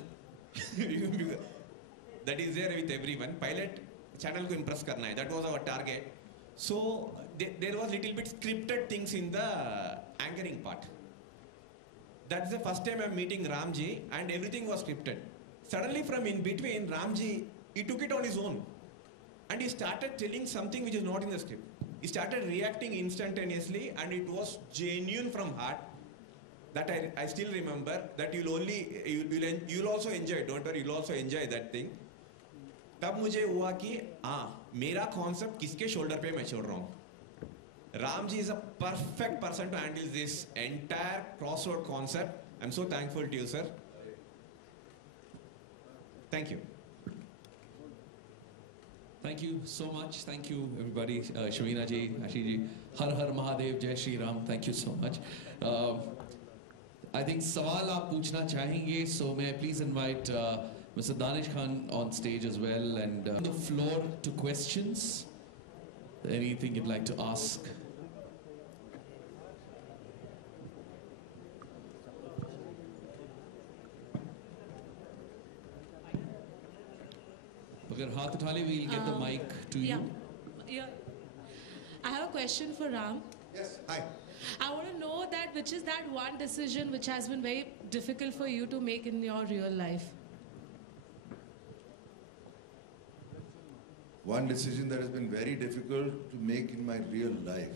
That is there with everyone. Pilot channel ko impress karna hai. That was our target. So there was little bit scripted things in the anchoring part. That's the first time I'm meeting Ramji, and everything was scripted. Suddenly from in between, Ramji, he took it on his own. And he started telling something which is not in the script. He started reacting instantaneously, and it was genuine from heart. That I still remember. That you'll also enjoy. Don't worry, you'll also enjoy that thing. तब मुझे हुआ कि मेरा concept किसके shoulder पे मैं छोड़ रहा हूँ. Ramji is a perfect person to handle this entire crossroad concept. I'm so thankful to you, sir. Thank you. Thank you so much. Thank you, everybody. Shamina ji, Ashi ji, Har Har Mahadev, Jai Shri Ram. Thank you so much. I think सवाल आप पूछना चाहेंगे, so may I please invite Mr. Danish Khan on stage as well, and the floor to questions. Anything you'd like to ask? Agar haath utha le, we'll get the mic to you. Yeah. I have a question for Ram. Yes, hi. I want to know that which is that one decision which has been very difficult for you to make in your real life? One decision that has been very difficult to make in my real life.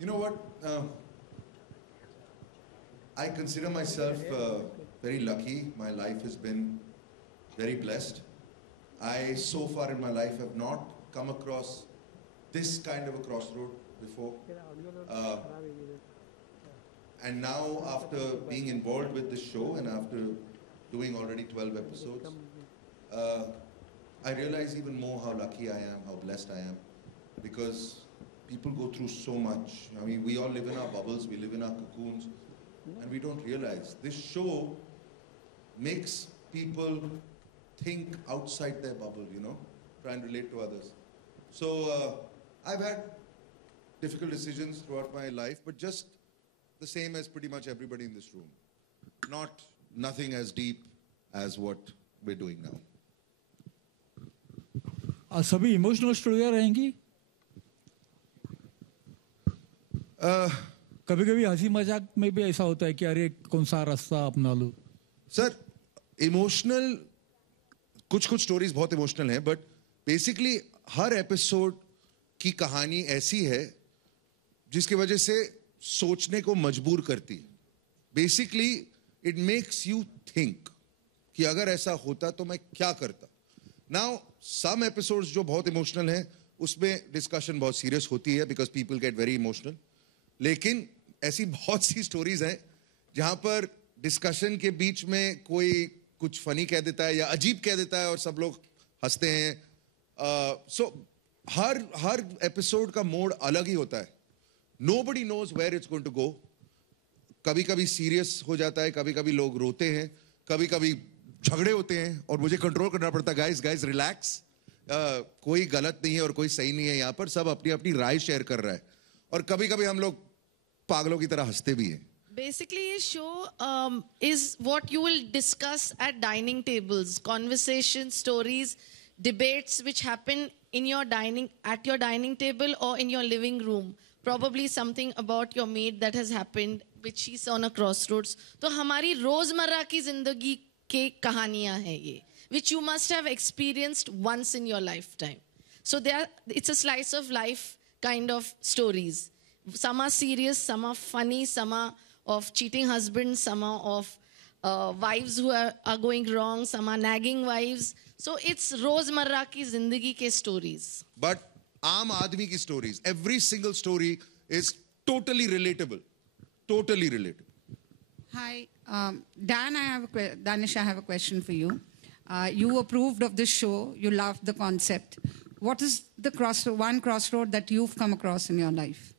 You know what? I consider myself very lucky. My life has been very blessed. I, so far in my life, have not come across this kind of a crossroad before. And now, after being involved with this show and after doing already 12 episodes, I realize even more how lucky I am, how blessed I am, because people go through so much. I mean, we all live in our bubbles, we live in our cocoons, and we don't realize. This show makes people think outside their bubble, you know, try and relate to others. So I've had difficult decisions throughout my life, but just the same as pretty much everybody in this room. Nothing as deep as what we're doing now. सभी emotional स्टोरियाँ रहेंगी. कभी कभी हंसी मजाक में भी ऐसा होता है कि अरे कौन सा रास्ता अपना लूं. सर इमोशनल कुछ स्टोरीज बहुत इमोशनल हैं, बट बेसिकली हर एपिसोड की कहानी ऐसी है जिसकी वजह से सोचने को मजबूर करती. Basically it makes you think कि अगर ऐसा होता तो मैं क्या करता. नाउ सम एपिसोड्स जो बहुत इमोशनल हैं उसमें डिस्कशन बहुत सीरियस होती है because people get very emotional. लेकिन ऐसी बहुत सी स्टोरीज हैं जहां पर डिस्कशन के बीच में कोई कुछ फनी कह देता है या अजीब कह देता है और सब लोग हंसते हैं. सो हर एपिसोड का मोड अलग ही होता है. Nobody knows where it's going to go. कभी कभी सीरियस हो जाता है, कभी कभी लोग रोते हैं, कभी कभी झगड़े होते हैं और मुझे कंट्रोल करना पड़ता है. Guys relax. कोई गलत नहीं है और कोई सही नहीं है. यहाँ पर सब अपनी अपनी राय शेयर कर रहा है और कभी कभी हम लोग पागलों की तरह हंसते भी हैं. Basically, a show is what you will discuss at dining tables, conversations, stories, debates which happen in your at your dining table or in your living room. Probably something about your maid that has happened, which is on a crossroads. तो हमारी रोजमर्रा की जिंदगी के कहानियां हैं ये, which you must have experienced once in your lifetime. So it's a slice of life kind of stories. Some are serious, some are funny, some are of cheating husbands, some are of wives who are going wrong, some are nagging wives. So it's rozmarra ki zindagi ke stories. But aam aadmi ki stories, every single story is totally relatable. Totally relatable. Hi, Danish, I have a question for you. You approved of this show, you loved the concept. what is the one crossroad that you've come across in your life?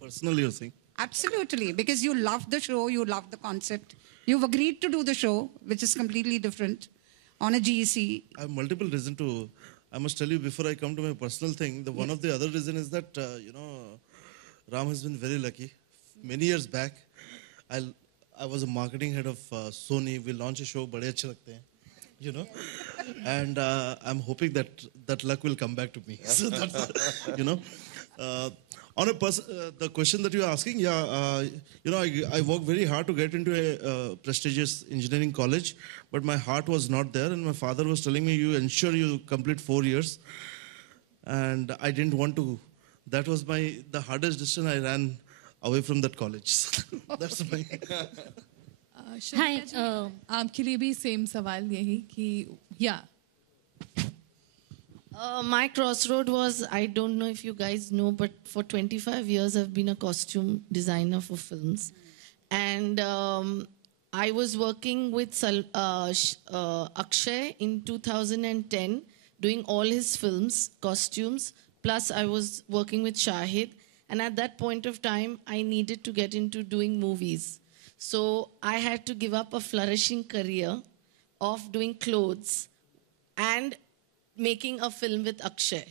Personally, you're saying? Absolutely, because you love the show, you love the concept. You've agreed to do the show, which is completely different, on a GEC. I have multiple reasons to. I must tell you before I come to my personal thing. One of the other reason is that Ram has been very lucky. Many years back, I was a marketing head of Sony. We launched a show, bade achhe lagte hain, and I'm hoping that luck will come back to me. So that's, on a the question that you're asking, I worked very hard to get into a prestigious engineering college, but my heart was not there, and my father was telling me, you ensure you complete 4 years, and I didn't want to. That was the hardest decision. I ran away from that college. That's my... Hi, आपके लिए भी same सवाल यही कि yeah. My crossroad was, I don't know if you guys know, but for 25 years I've been a costume designer for films. And I was working with Akshay in 2010, doing all his films, costumes, plus I was working with Shahid. And at that point of time, I needed to get into doing movies. So I had to give up a flourishing career of doing clothes and making a film with Akshay,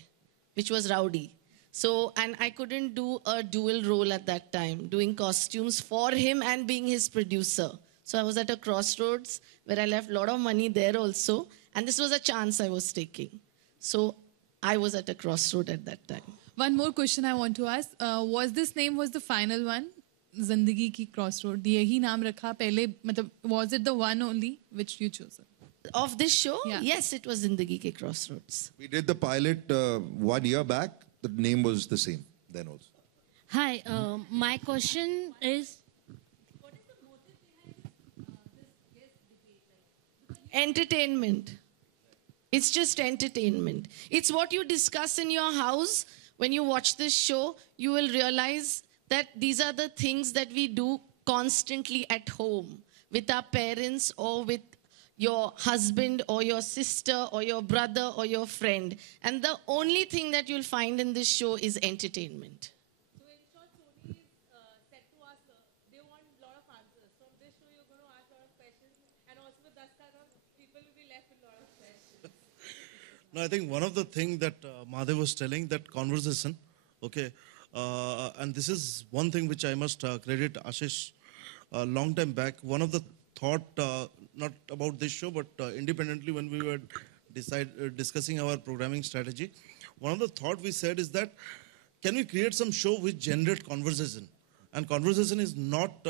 which was Rowdy. So, and I couldn't do a dual role at that time, doing costumes for him and being his producer. So I was at a crossroads where I left a lot of money there also. And this was a chance I was taking. So I was at a crossroad at that time. One more question I want to ask. Was this name was the final one? Zindagi Ki Crossroad. यही नाम रखा पहले, मतलब, was it the one only which you chose? Of this show? Yeah. Yes, it was Zindagi Ke Crossroads. We did the pilot 1 year back. The name was the same then also. Hi, my question is... What is the motive behind this debate? Entertainment. It's just entertainment. It's what you discuss in your house. When you watch this show, you will realize that these are the things that we do constantly at home with our parents or with your husband or your sister or your brother or your friend. And the only thing that you'll find in this show is entertainment. So in short, Sony said to us, they want a lot of answers. From this show, you're going to ask a lot of questions. And also with Daskara, people will be left with a lot of questions. No, I think one of the things that Mahadev was telling, that conversation, okay, and this is one thing which I must credit Ashish a long time back. One of the thought, not about this show, but independently when we were discussing our programming strategy, one of the thought we said is that, can we create some show which generate conversation? And conversation is not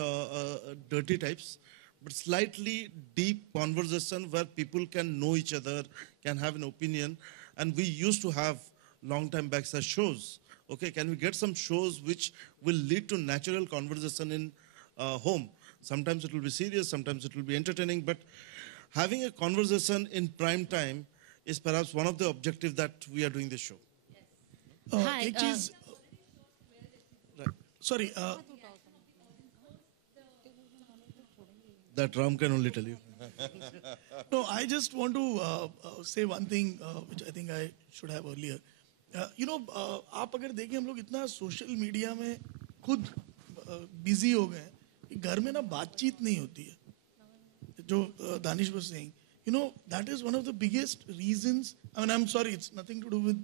dirty types, but slightly deep conversation where people can know each other, can have an opinion. And we used to have long time back such shows. Okay, can we get some shows which will lead to natural conversation in home? Sometimes it will be serious, sometimes it will be entertaining, but having a conversation in prime time is perhaps one of the objectives that we are doing this show. Yes. Hi. Right. Sorry. That Ram can only tell you. No, I just want to say one thing which I think I should have earlier. आप अगर देखें हम लोग इतना social media में खुद busy हो गए कि घर में ना बातचीत नहीं होती है जो Danish was saying, that is one of the biggest reasons. I mean, I'm sorry, it's nothing to do with,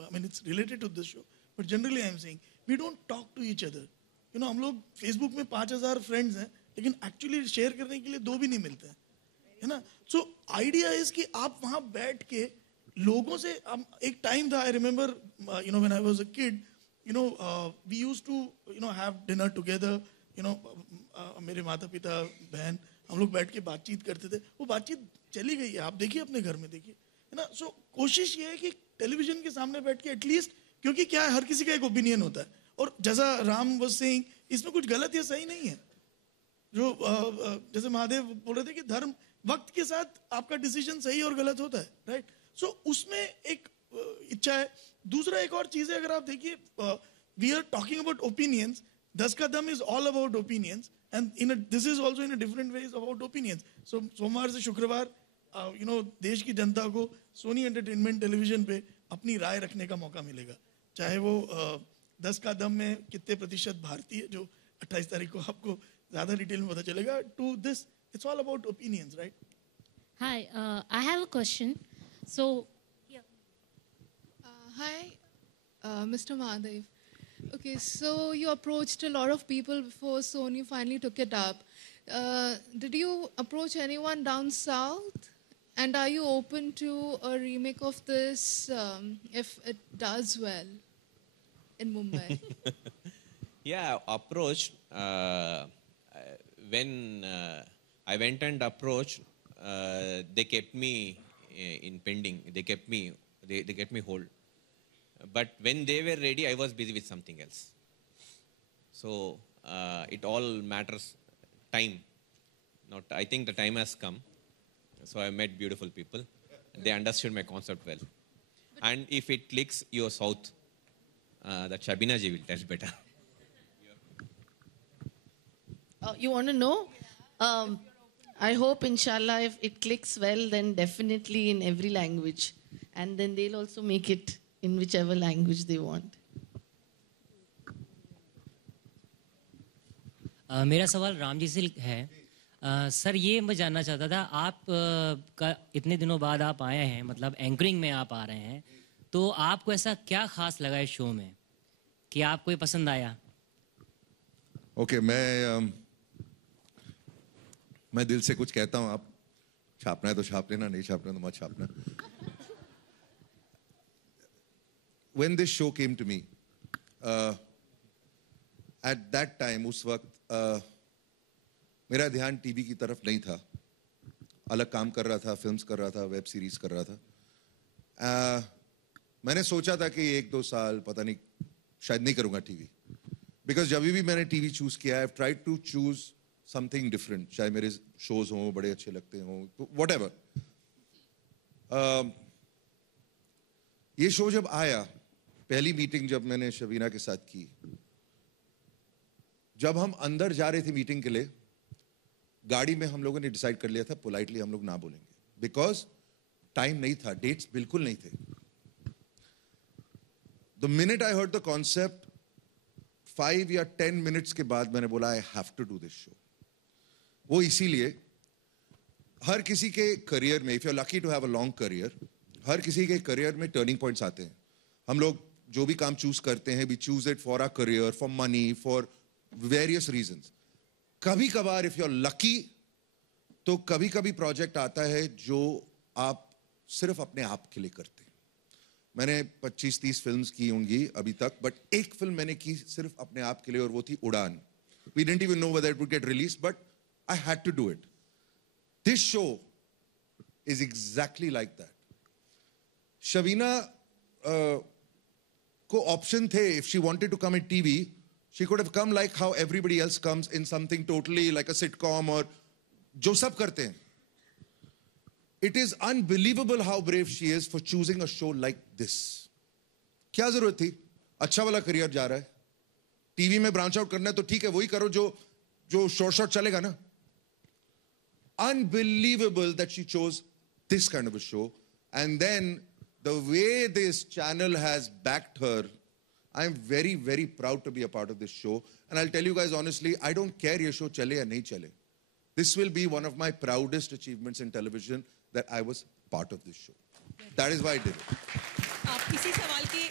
I mean, it's related to this show, but generally I'm saying we don't talk to each other. हम लोग Facebook में 5,000 friends हैं, लेकिन actually share करने के लिए 2 भी नहीं मिलते हैं, है ना? So idea is कि आप वहाँ बैठ के लोगों से एक टाइम था, I remember, when I was a kid, we used to, have dinner together, मेरे माता पिता बहन हम लोग बैठ के बातचीत करते थे. वो बातचीत चली गई है, आप देखिए अपने घर में देखिए, है ना? सो कोशिश ये है कि टेलीविजन के सामने बैठ के एटलीस्ट, क्योंकि क्या है, हर किसी का एक ओपिनियन होता है, और जैसा राम वाज सेइंग, इसमें कुछ गलत या सही नहीं है. जो जैसे महादेव बोल रहे थे कि धर्म वक्त के साथ आपका डिसीजन सही और गलत होता है, राइट? सो उसमें एक इच्छा है. दूसरा एक और चीज है, अगर आप देखिए, we are talking about opinions. Dus Ka Dum is all about opinions, and this is also in a different ways about opinions. So सोमवार से शुक्रवार यू नो देश की जनता को सोनी एंटरटेनमेंट टेलीविजन पे अपनी राय रखने का मौका मिलेगा, चाहे वो 10 का दम में कितने प्रतिशत भारतीय, जो 28 तारीख को आपको ज़्यादा डिटेल में पता चलेगा, to this it's all about opinions, right? Hi, I have a question. So, Hi, Mr. Mahadev. Okay, so you approached a lot of people before Sony finally took it up. Did you approach anyone down south? And are you open to a remake of this if it does well in Mumbai? Yeah, approached. When I went and approached, they kept me in pending. They kept me hold. But when they were ready, I was busy with something else. So it all matters time. I think the time has come. So I met beautiful people. They understood my concept well. And if it clicks, you're south. That Shabina ji will tell better. You want to know? I hope, inshallah, if it clicks well, then definitely in every language. And then they'll also make it in whichever language they want. मेरा सवाल राम जी से है। Sir, ये मैं जानना चाहता था, आप का इतने दिनों बाद आप आए हैं, मतलब एंकरिंग में आप आ रहे हैं, तो आपको ऐसा क्या खास लगा इस शो में कि आपको ये पसंद आया? ओके, मैं दिल से कुछ कहता हूं, आप छापना है तो छाप लेना, नहीं छापना तो मत छापना। When this show came to me, at that time, उस वक्त मेरा ध्यान टीवी की तरफ नहीं था, अलग काम कर रहा था, फिल्म्स कर रहा था, वेब सीरीज कर रहा था। मैंने सोचा था कि 1-2 साल पता नहीं शायद नहीं करूंगा टीवी, बिकॉज जब भी मैंने टीवी चूज किया, I have tried to choose something different, चाहे मेरे शोज हों, बड़े अच्छे लगते हों, तो व्हाटएवर। ये शो जब आया, पहली मीटिंग जब मैंने शबीना के साथ की, जब हम अंदर जा रहे थे मीटिंग के लिए, गाड़ी में हम लोगों ने डिसाइड कर लिया था पोलाइटली हम लोग ना बोलेंगे, बिकॉज टाइम नहीं था, डेट्स बिल्कुल नहीं थे। The minute I heard the concept, 5 या 10 मिनट्स के बाद मैंने बोला I have to do this show. वो इसीलिए, हर किसी के करियर में, if you are lucky to have a long career, हर किसी के करियर में टर्निंग पॉइंट्स आते हैं। हम लोग जो भी काम चूज करते हैं, we choose it for our career, for money, for various reasons. कभी कभार इफ यू आर लकी, तो कभी कभी प्रोजेक्ट आता है जो आप सिर्फ अपने आप के लिए करते हैं। मैंने 25-30 फिल्म्स की होंगी अभी तक, बट एक फिल्म मैंने की सिर्फ अपने आप के लिए, और वो थी उड़ान। We didn't even know whether it would get released, but I had to do it. This show is exactly like that. Shabina को ऑप्शन थे, if she wanted to come in TV, she could have come like how everybody else comes in something totally like a sitcom, or जो सब करते हैं। It is unbelievable how brave she is for choosing a show like this. क्या जरूरत थी? अच्छा वाला career जा रहा है, टीवी में ब्रांच आउट करना है तो ठीक है, वही करो जो शॉर्ट चलेगा ना। Unbelievable that she chose this kind of a show, and then the way this channel has backed her, I am very, very proud to be a part of this show. And I'll tell you guys honestly, I don't care ये show chale या नहीं चले. This will be one of my proudest achievements in television, that I was part of this show. That is why I did it. इसी सवाल के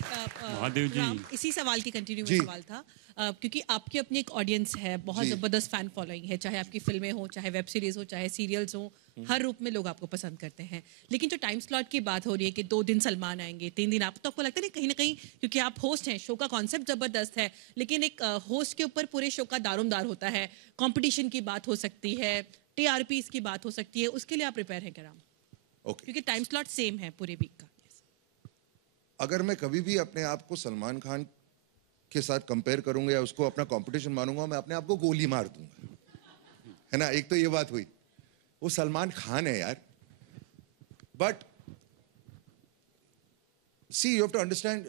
महादेव जी, इसी सवाल की कंटिन्यू में सवाल था, क्योंकि आपकी अपनी एक ऑडियंस है, बहुत जबरदस्त फैन फॉलोइंग है, चाहे आपकी फिल्में हो, चाहे वेब सीरीज हो, चाहे सीरियल्स हो, हर रूप में लोग आपको पसंद करते हैं। लेकिन जो टाइम स्लॉट की बात हो रही है कि 2 दिन सलमान आएंगे, 3 दिन आप, तो आपको लगता है कहीं ना कहीं, क्योंकि आप होस्ट हैं, शो का कॉन्सेप्ट जबरदस्त है, लेकिन एक होस्ट के ऊपर पूरे शो का दारोमदार होता है, कंपटीशन की बात हो सकती है, TRPs की बात हो सकती है, उसके लिए आप प्रिपेयर हैं क्या राम? क्योंकि टाइम स्लॉट सेम है पूरे वीक का। अगर मैं कभी भी अपने आप को सलमान खान के साथ कंपेयर करूंगा या उसको अपना कंपटीशन मानूंगा, मैं अपने आप को गोली मार दूंगा, है ना। एक तो ये बात हुई, वो सलमान खान है यार। But see, you have to understand,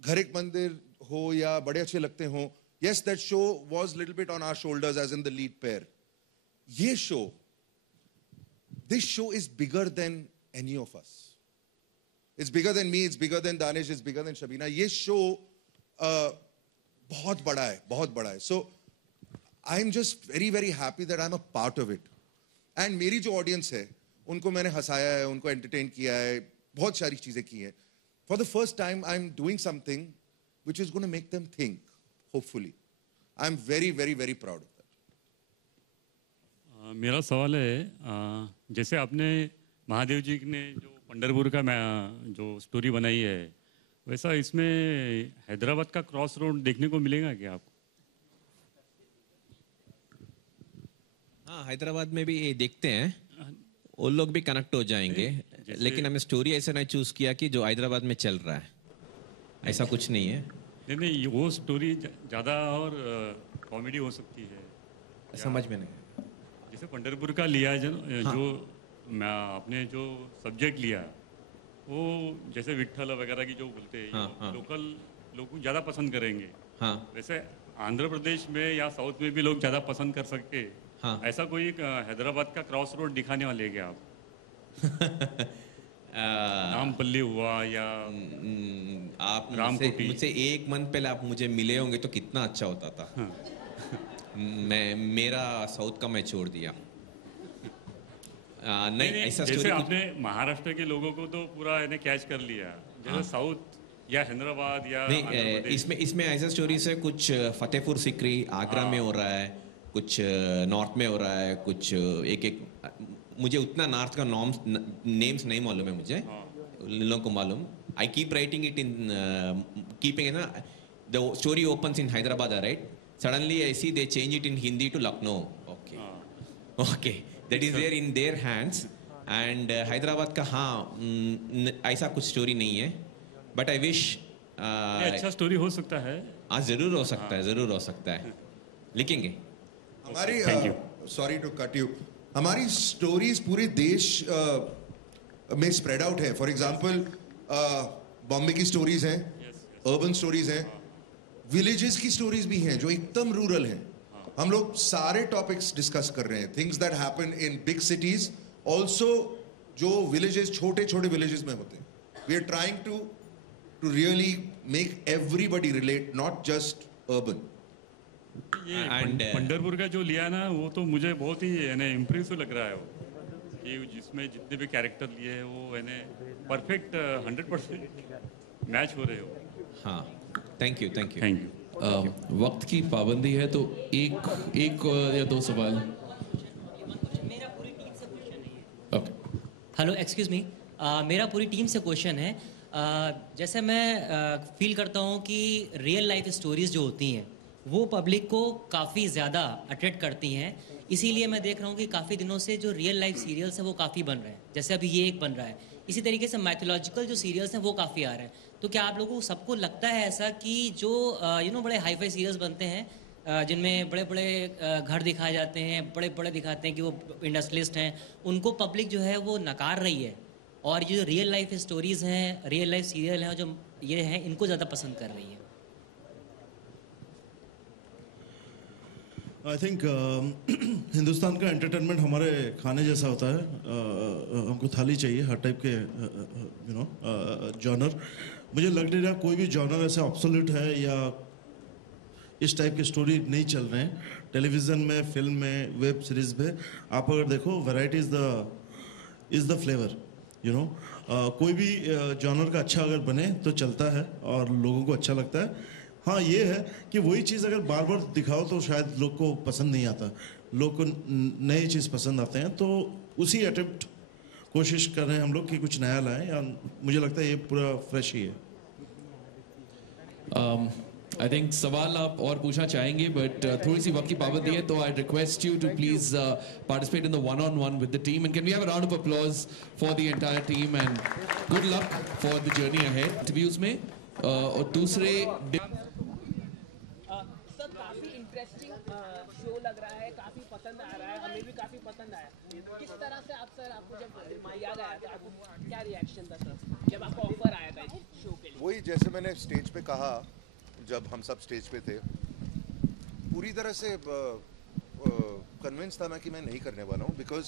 घर एक मंदिर हो या बड़े अच्छे लगते हो, yes that show was little bit on our shoulders as in the lead pair. ये show, this show is bigger than any of us. It's bigger than me, it's bigger than Danish, it's bigger than Shabina. ये show बहुत बड़ा है. So I'm just very, very happy that I'm a part of it. And मेरी जो audience है, उनको मैंने हंसाया है, उनको entertain किया है, बहुत सारी चीजें की हैं. For the first time, I'm doing something which is going to make them think, hopefully. I'm very, very, very proud of that. मेरा सवाल है, जैसे आपने महादेव जी ने जो पंढरपुर का जो स्टोरी बनाई है, वैसा इसमें हैदराबाद का क्रॉस रोड देखने को मिलेगा क्या आपको? हाँ, हैदराबाद में भी देखते हैं, वो लोग भी कनेक्ट हो जाएंगे, लेकिन हमें स्टोरी ऐसा नहीं चूज किया कि जो हैदराबाद में चल रहा है, ऐसा कुछ नहीं है. नहीं, वो स्टोरी ज़्यादा और कॉमेडी हो सकती है. समझ में नहीं. जैसे पंढरपुर का लिया जो आपने जो सब्जेक्ट लिया, वो जैसे विट्ठल वगैरह की जो बोलते हैं, लोकल लोग ज़्यादा पसंद करेंगे. वैसे आंध्र प्रदेश में या साउथ में भी लोग ज़्यादा पसंद कर सकते. ऐसा कोई हैदराबाद का क्रॉस रोड दिखाने वाले क्या आप? नामपल्ली हुआ या आप मुझसे एक मंथ पहले आप मुझे मिले होंगे तो कितना अच्छा होता था. मेरा साउथ का मैं छोड़ दिया. नहीं, ऐसा जैसे आपने महाराष्ट्र के लोगों को तो पूरा इन्हें कैच कर लिया, जैसे साउथ या हैदराबाद या नहीं, इसमें ऐसा स्टोरीज है, कुछ फतेहपुर सिकरी आगरा में हो रहा है, कुछ नॉर्थ में हो रहा है, कुछ एक मुझे उतना नॉर्थ का नेम्स नहीं मालूम है, मुझे लोगों को मालूम. I keep writing it in keeping ना the story opens in Hyderabad, right? Suddenly I see they change it in Hindi to Lucknow. Okay, that is there in their hands. And Hyderabad का ऐसा कुछ स्टोरी नहीं है, बट आई विश अच्छा story हो सकता है. हाँ, जरूर हो सकता है, जरूर हो सकता है, लिखेंगे. हमारी सॉरी टू कट यू, हमारी स्टोरीज पूरे देश में स्प्रेड आउट है. फॉर एग्जाम्पल बॉम्बे की स्टोरीज हैं, अर्बन स्टोरीज हैं, विलेजेस की स्टोरीज भी हैं जो एकदम रूरल हैं. हम लोग सारे टॉपिक्स डिस्कस कर रहे हैं, things that happen in big cities, also जो विलेजेस, छोटे छोटे विलेजेस में होते हैं. We are trying to really make everybody relate, not just urban. Pandharpur का जो लिया ना, वो तो मुझे बहुत ही इम्प्रेसिव लग रहा है. वो कि जिसमें जितने भी कैरेक्टर लिए हैं वो परफेक्ट 100% मैच हो रहे हो. हाँ, थैंक यू. वक्त की पाबंदी है तो एक या दो सवाल. हेलो, एक्सक्यूज मी, मेरा पूरी टीम से क्वेश्चन है. जैसे मैं फील करता हूँ कि रियल लाइफ स्टोरीज जो होती हैं वो पब्लिक को काफ़ी ज़्यादा अट्रैक्ट करती हैं. इसीलिए मैं देख रहा हूँ कि काफ़ी दिनों से जो रियल लाइफ सीरियल्स हैं वो काफ़ी बन रहे हैं. जैसे अभी ये एक बन रहा है, इसी तरीके से मैथोलॉजिकल जो सीरियल्स हैं वो काफ़ी आ रहे हैं. तो क्या आप लोगों को सबको लगता है ऐसा कि जो बड़े हाई फाई सीरियल्स बनते हैं जिनमें बड़े बड़े घर दिखाए जाते हैं, बड़े बड़े दिखाते हैं कि वो इंडस्ट्रियलिस्ट हैं, उनको पब्लिक जो है वो नकार रही है, और ये जो रियल लाइफ स्टोरीज़ हैं, रियल लाइफ सीरियल हैं, जो ये हैं, इनको ज़्यादा पसंद कर रही है? आई थिंक हिंदुस्तान का एंटरटेनमेंट हमारे खाने जैसा होता है. हमको थाली चाहिए हर टाइप के जॉनर. मुझे लग नहीं रहा कोई भी जॉनर ऐसे ऑब्सोल्यूट है या इस टाइप के स्टोरी नहीं चल रहे हैं. टेलीविज़न में, फिल्म में, वेब सीरीज़ में आप अगर देखो, वैरायटी इज़ द फ्लेवर. कोई भी जॉनर का अच्छा अगर बने तो चलता है और लोगों को अच्छा लगता है. हाँ, ये है कि वही चीज़ अगर बार बार दिखाओ तो शायद लोग को पसंद नहीं आता. लोग को नई चीज़ पसंद आते हैं, तो उसी अटेम्प्ट कोशिश कर रहे हैं हम लोग कि कुछ नया लाएं. या मुझे लगता है ये पूरा फ्रेश ही है. आई थिंक सवाल आप और पूछना चाहेंगे, बट थोड़ी सी वक्त की पाबंदी है, तो I request you to please participate in the one on one with the team. And can we have a round of applause for the entire team and good luck for the journey ahead interviews में. और दूसरे काफी interesting show लग रहा है, काफी पसंद आ रहा है, हमें भी काफी पसंद आया. किस तरह से आपको जब याद आया था, आपको क्या रिएक्शन था सर जब आपको ऑफर आया था इस शो के लिए? वही जैसे मैंने स्टेज पे कहा, जब हम सब स्टेज पे थे, पूरी तरह से कन्विंस था मैं कि मैं नहीं करने वाला हूँ, बिकॉज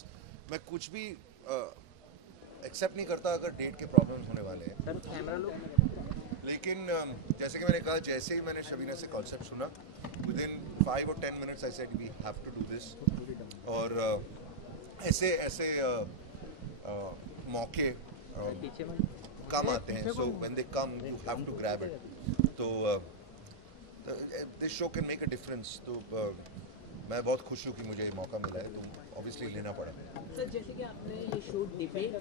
मैं कुछ भी एक्सेप्ट नहीं करता अगर डेट के प्रॉब्लम्स होने वाले हैं, लेकिन जैसे कि मैंने कहा, जैसे ही मैंने शबीना से कॉन्सेप्ट सुना, within 5 or 10 minutes I said we have to do this. और ऐसे ऐसे मौके कम आते हैं, so when they come you have to grab it. तो this show can make a difference. तो मैं बहुत खुश हूँ कि मुझे ये मौका मिला है, तो ऑब्वियसली लेना पड़ा. सर जैसे कि आपने ये शो डिबेट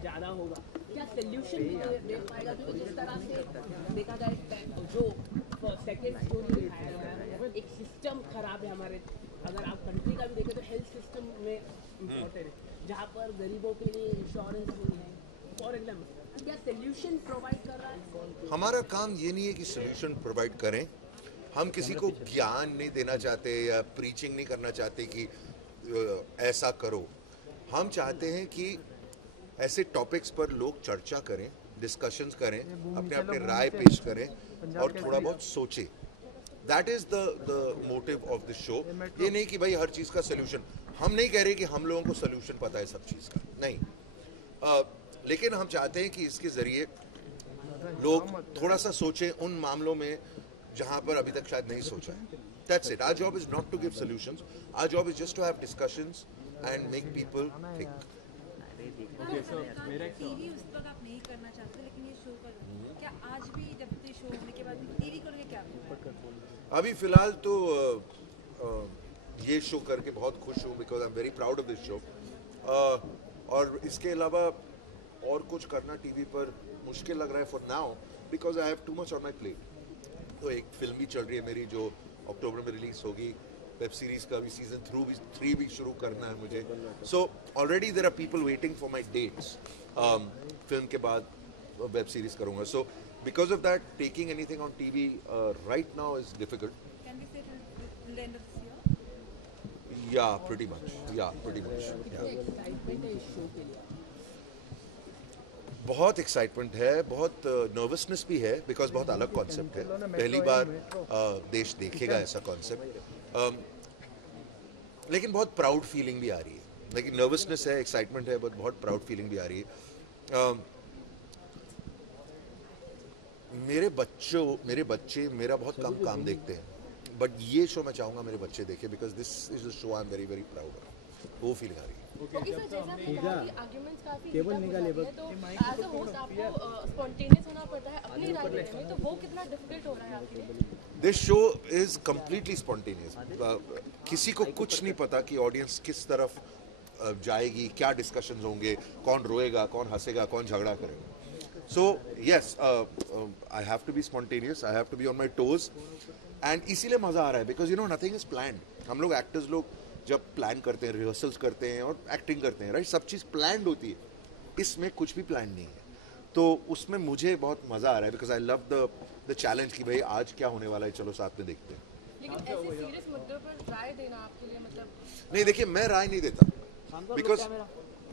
ज़्यादा होगा, क्या सोल्यूशन दे पाएगा? क्योंकि जिस तरह से देखा जाए जो सेकेंड स्टोरी दिखाया गया है, एक सिस्टम खराब है हमारे. अगर आप कंट्री का भी देखें तो हेल्थ सिस्टम में इम्पोर्टेंट है, जहाँ पर गरीबों के लिए इंश्योरेंस नहीं है. फॉर एग्जाम्पल, क्या सोल्यूशन प्रोवाइड कर रहा है? हमारा काम ये नहीं है कि सोल्यूशन प्रोवाइड करें. हम किसी को ज्ञान नहीं देना चाहते या प्रीचिंग नहीं करना चाहते कि ऐसा करो. हम चाहते हैं कि ऐसे टॉपिक्स पर लोग चर्चा करें, डिस्कशंस करें, अपने अपने राय पेश करें और थोड़ा बहुत सोचें. That is the motive of the show. ये नहीं कि भाई हर चीज़ का सोल्यूशन. हम नहीं कह रहे कि हम लोगों को सोल्यूशन पता है सब चीज़ का, नहीं. लेकिन हम चाहते हैं कि इसके ज़रिए लोग थोड़ा सा सोचें उन मामलों में जहाँ पर अभी तक शायद नहीं सोचा है. That's it. Our job is not to give solutions. Our job is just to have discussions and make people think. Okay, so TV उस वक्त आप नहीं करना चाहते, लेकिन ये शो कर रहे हैं. क्या आज भी जब ये शो होने के बाद भी टीवी करोगे क्या? अभी फिलहाल तो ये शो करके बहुत खुश हूँ, because I am very proud of this show. और इसके अलावा और कुछ करना टीवी पर मुश्किल लग रहा है for now, because I have too much on my plate. तो एक फिल्म भी चल रही है मेरी जो अक्टूबर में रिलीज होगी. वेब सीरीज का भी सीजन 3 भी शुरू करना है मुझे. So already there are people waiting for my dates. Film के बाद वेब सीरीज करूंगा. So because of that taking anything on TV right now is difficult. Can we say till the end of this year? Yeah, pretty much. बहुत excitement है, बहुत nervousness भी है, because बहुत अलग कॉन्सेप्ट है. पहली बार देश देखेगा ऐसा कॉन्सेप्ट. लेकिन बहुत प्राउड फीलिंग भी आ रही है. लेकिन नर्वसनेस है, एक्साइटमेंट है, बट बहुत प्राउड फीलिंग भी आ रही है. मेरे बच्चे मेरा बहुत कम काम देखते हैं, बट ये शो मैं चाहूँगा मेरे बच्चे देखें, because this is the show I am very very proud of. वो फीलिंग आ रही है. केवल निकाले तो एज अ होस्ट आपको स्पॉन्टेनियस होना पड़ता है अपनी राय देने में, तो वो कितना डिफिकल्ट हो रहा है आपके लिए? This show is completely spontaneous. किसी को कुछ नहीं पता कि ऑडियंस किस तरफ जाएगी, क्या डिस्कशंस होंगे, कौन रोएगा, कौन हंसेगा, कौन झगड़ा करेगा. So yes, I have to be spontaneous, I have to be on my toes. And इसीलिए मज़ा आ रहा है, because you know nothing is planned. हम लोग एक्टर्स लोग जब प्लान करते हैं, रिहर्सल्स करते हैं और एक्टिंग करते हैं, राइट, सब चीज़ प्लान्ड होती है. इसमें कुछ भी प्लान नहीं है. तो उसमें मुझे बहुत मज़ा आ रहा है, because I love the challenge कि भाई आज क्या होने वाला है, चलो साथ में देखते हैं. लेकिन ऐसे सीरियस मुद्दों पर राय देना आपके लिए मतलब? नहीं, देखिए, मैं राय नहीं देता, because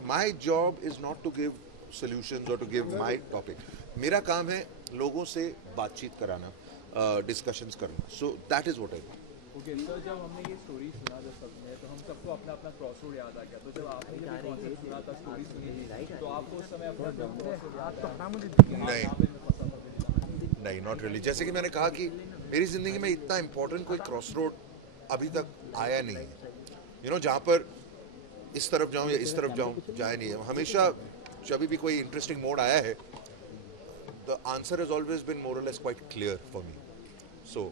my job is not to give solutions और टू गिव माई टॉपिक. मेरा काम है लोगों से बातचीत कराना, डिस्कशंस करना. So that is what I do. Okay sir, जब हमने ये स्टोरी सुना जब सबने, तो हम सबको अपना अपना क्रॉसरोड याद आ गया. तो जब आपने ये कॉन्सेप्ट सुना था, स्टोरी सुनी, तो आपको उस समय अपना क्रॉसरोड याद आया? नहीं, नॉट रियली. जैसे कि मैंने कहा कि मेरी जिंदगी में इतना इम्पोर्टेंट कोई क्रॉसरोड अभी तक आया नहीं है. यू नो, जहाँ पर इस तरफ जाऊँ या इस तरफ जाऊँ, जाया नहीं है. हमेशा जब भी कोई इंटरेस्टिंग मोड आया है, the answer has always been more और less quite clear for me. So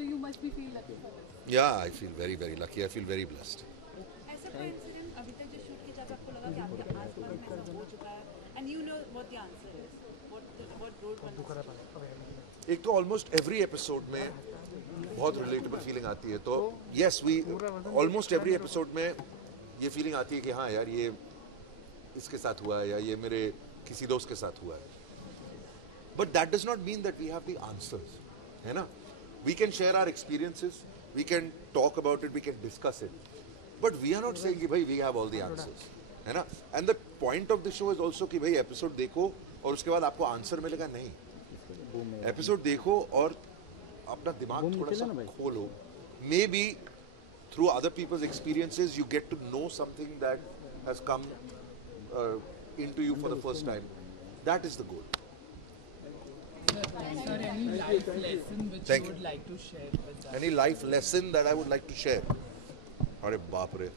you must be feel lucky for this. Yeah, I feel very very lucky. I feel very blessed. ऐसा कोई इंसिडेंट अभी तक जो shoot किया जब आपको लगा कि आपके आसपास में ऐसा हो चुका है and you know what the answer is, what road one? एक तो ऑलमोस्ट एवरी एपिसोड में बहुत रिलेटेबल फीलिंग आती है. तो yes, we almost every episode में ये फीलिंग आती है कि हाँ यार, ये इसके साथ हुआ है या ये मेरे किसी दोस्त के साथ हुआ है. But that does not mean that we have the answers, है ना. We can share our experiences, we can talk about it, we can discuss it, but we are not saying कि भाई we have all the answers, है ना. And the point of the show is also कि भाई episode देखो और उसके बाद आपको आंसर मिलेगा. नहीं, एपिसोड देखो और अपना दिमाग थोड़ा सा खोलो. May be through other people's experiences you get to know something that has come into you for the first time. That is the goal. Sir, any life lesson which you would like to share with us? Any life lesson that I would like to share? अरे बाप रे,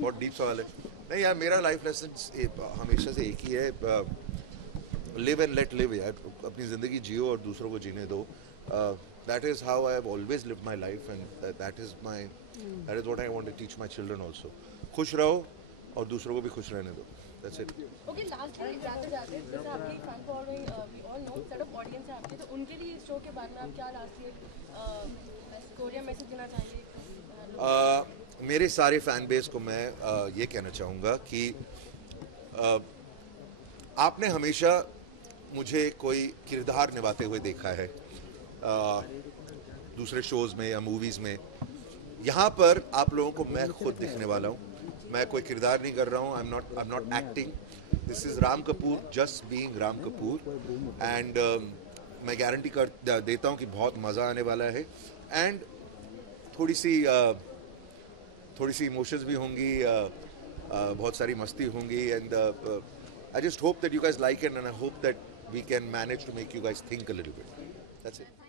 बहुत deep सवाल है. नहीं यार, मेरा life lesson हमेशा से एक ही है, लिव एंड लेट लिव यार. अपनी ज़िंदगी जियो और दूसरों को जीने दो. That is how I have always lived my life, and that is what I want to teach my children also. खुश रहो और दूसरों को भी खुश रहने दो. That's it. Okay, lastly, जाते जाते जैसे आपकी fan following, we all know set of audience है आपकी, तो उनके लिए इस शो के बारे में आप क्या lastly कोरिया मैसेज देना चाहिए? मेरे सारे फैन बेस को मैं ये कहना चाहूँगा कि आपने हमेशा मुझे कोई किरदार निभाते हुए देखा है दूसरे शोज में या मूवीज़ में. यहाँ पर आप लोगों को मैं खुद दिखने वाला हूँ. मैं कोई किरदार नहीं कर रहा हूँ. I am not acting. This is Ram Kapoor just being Ram Kapoor. And मैं गारंटी देता हूँ कि बहुत मज़ा आने वाला है. एंड थोड़ी सी इमोशंस भी होंगी, बहुत सारी मस्ती होंगी. And I just hope that you guys like it, and I hope that we can manage to make you guys think a little bit. That's it.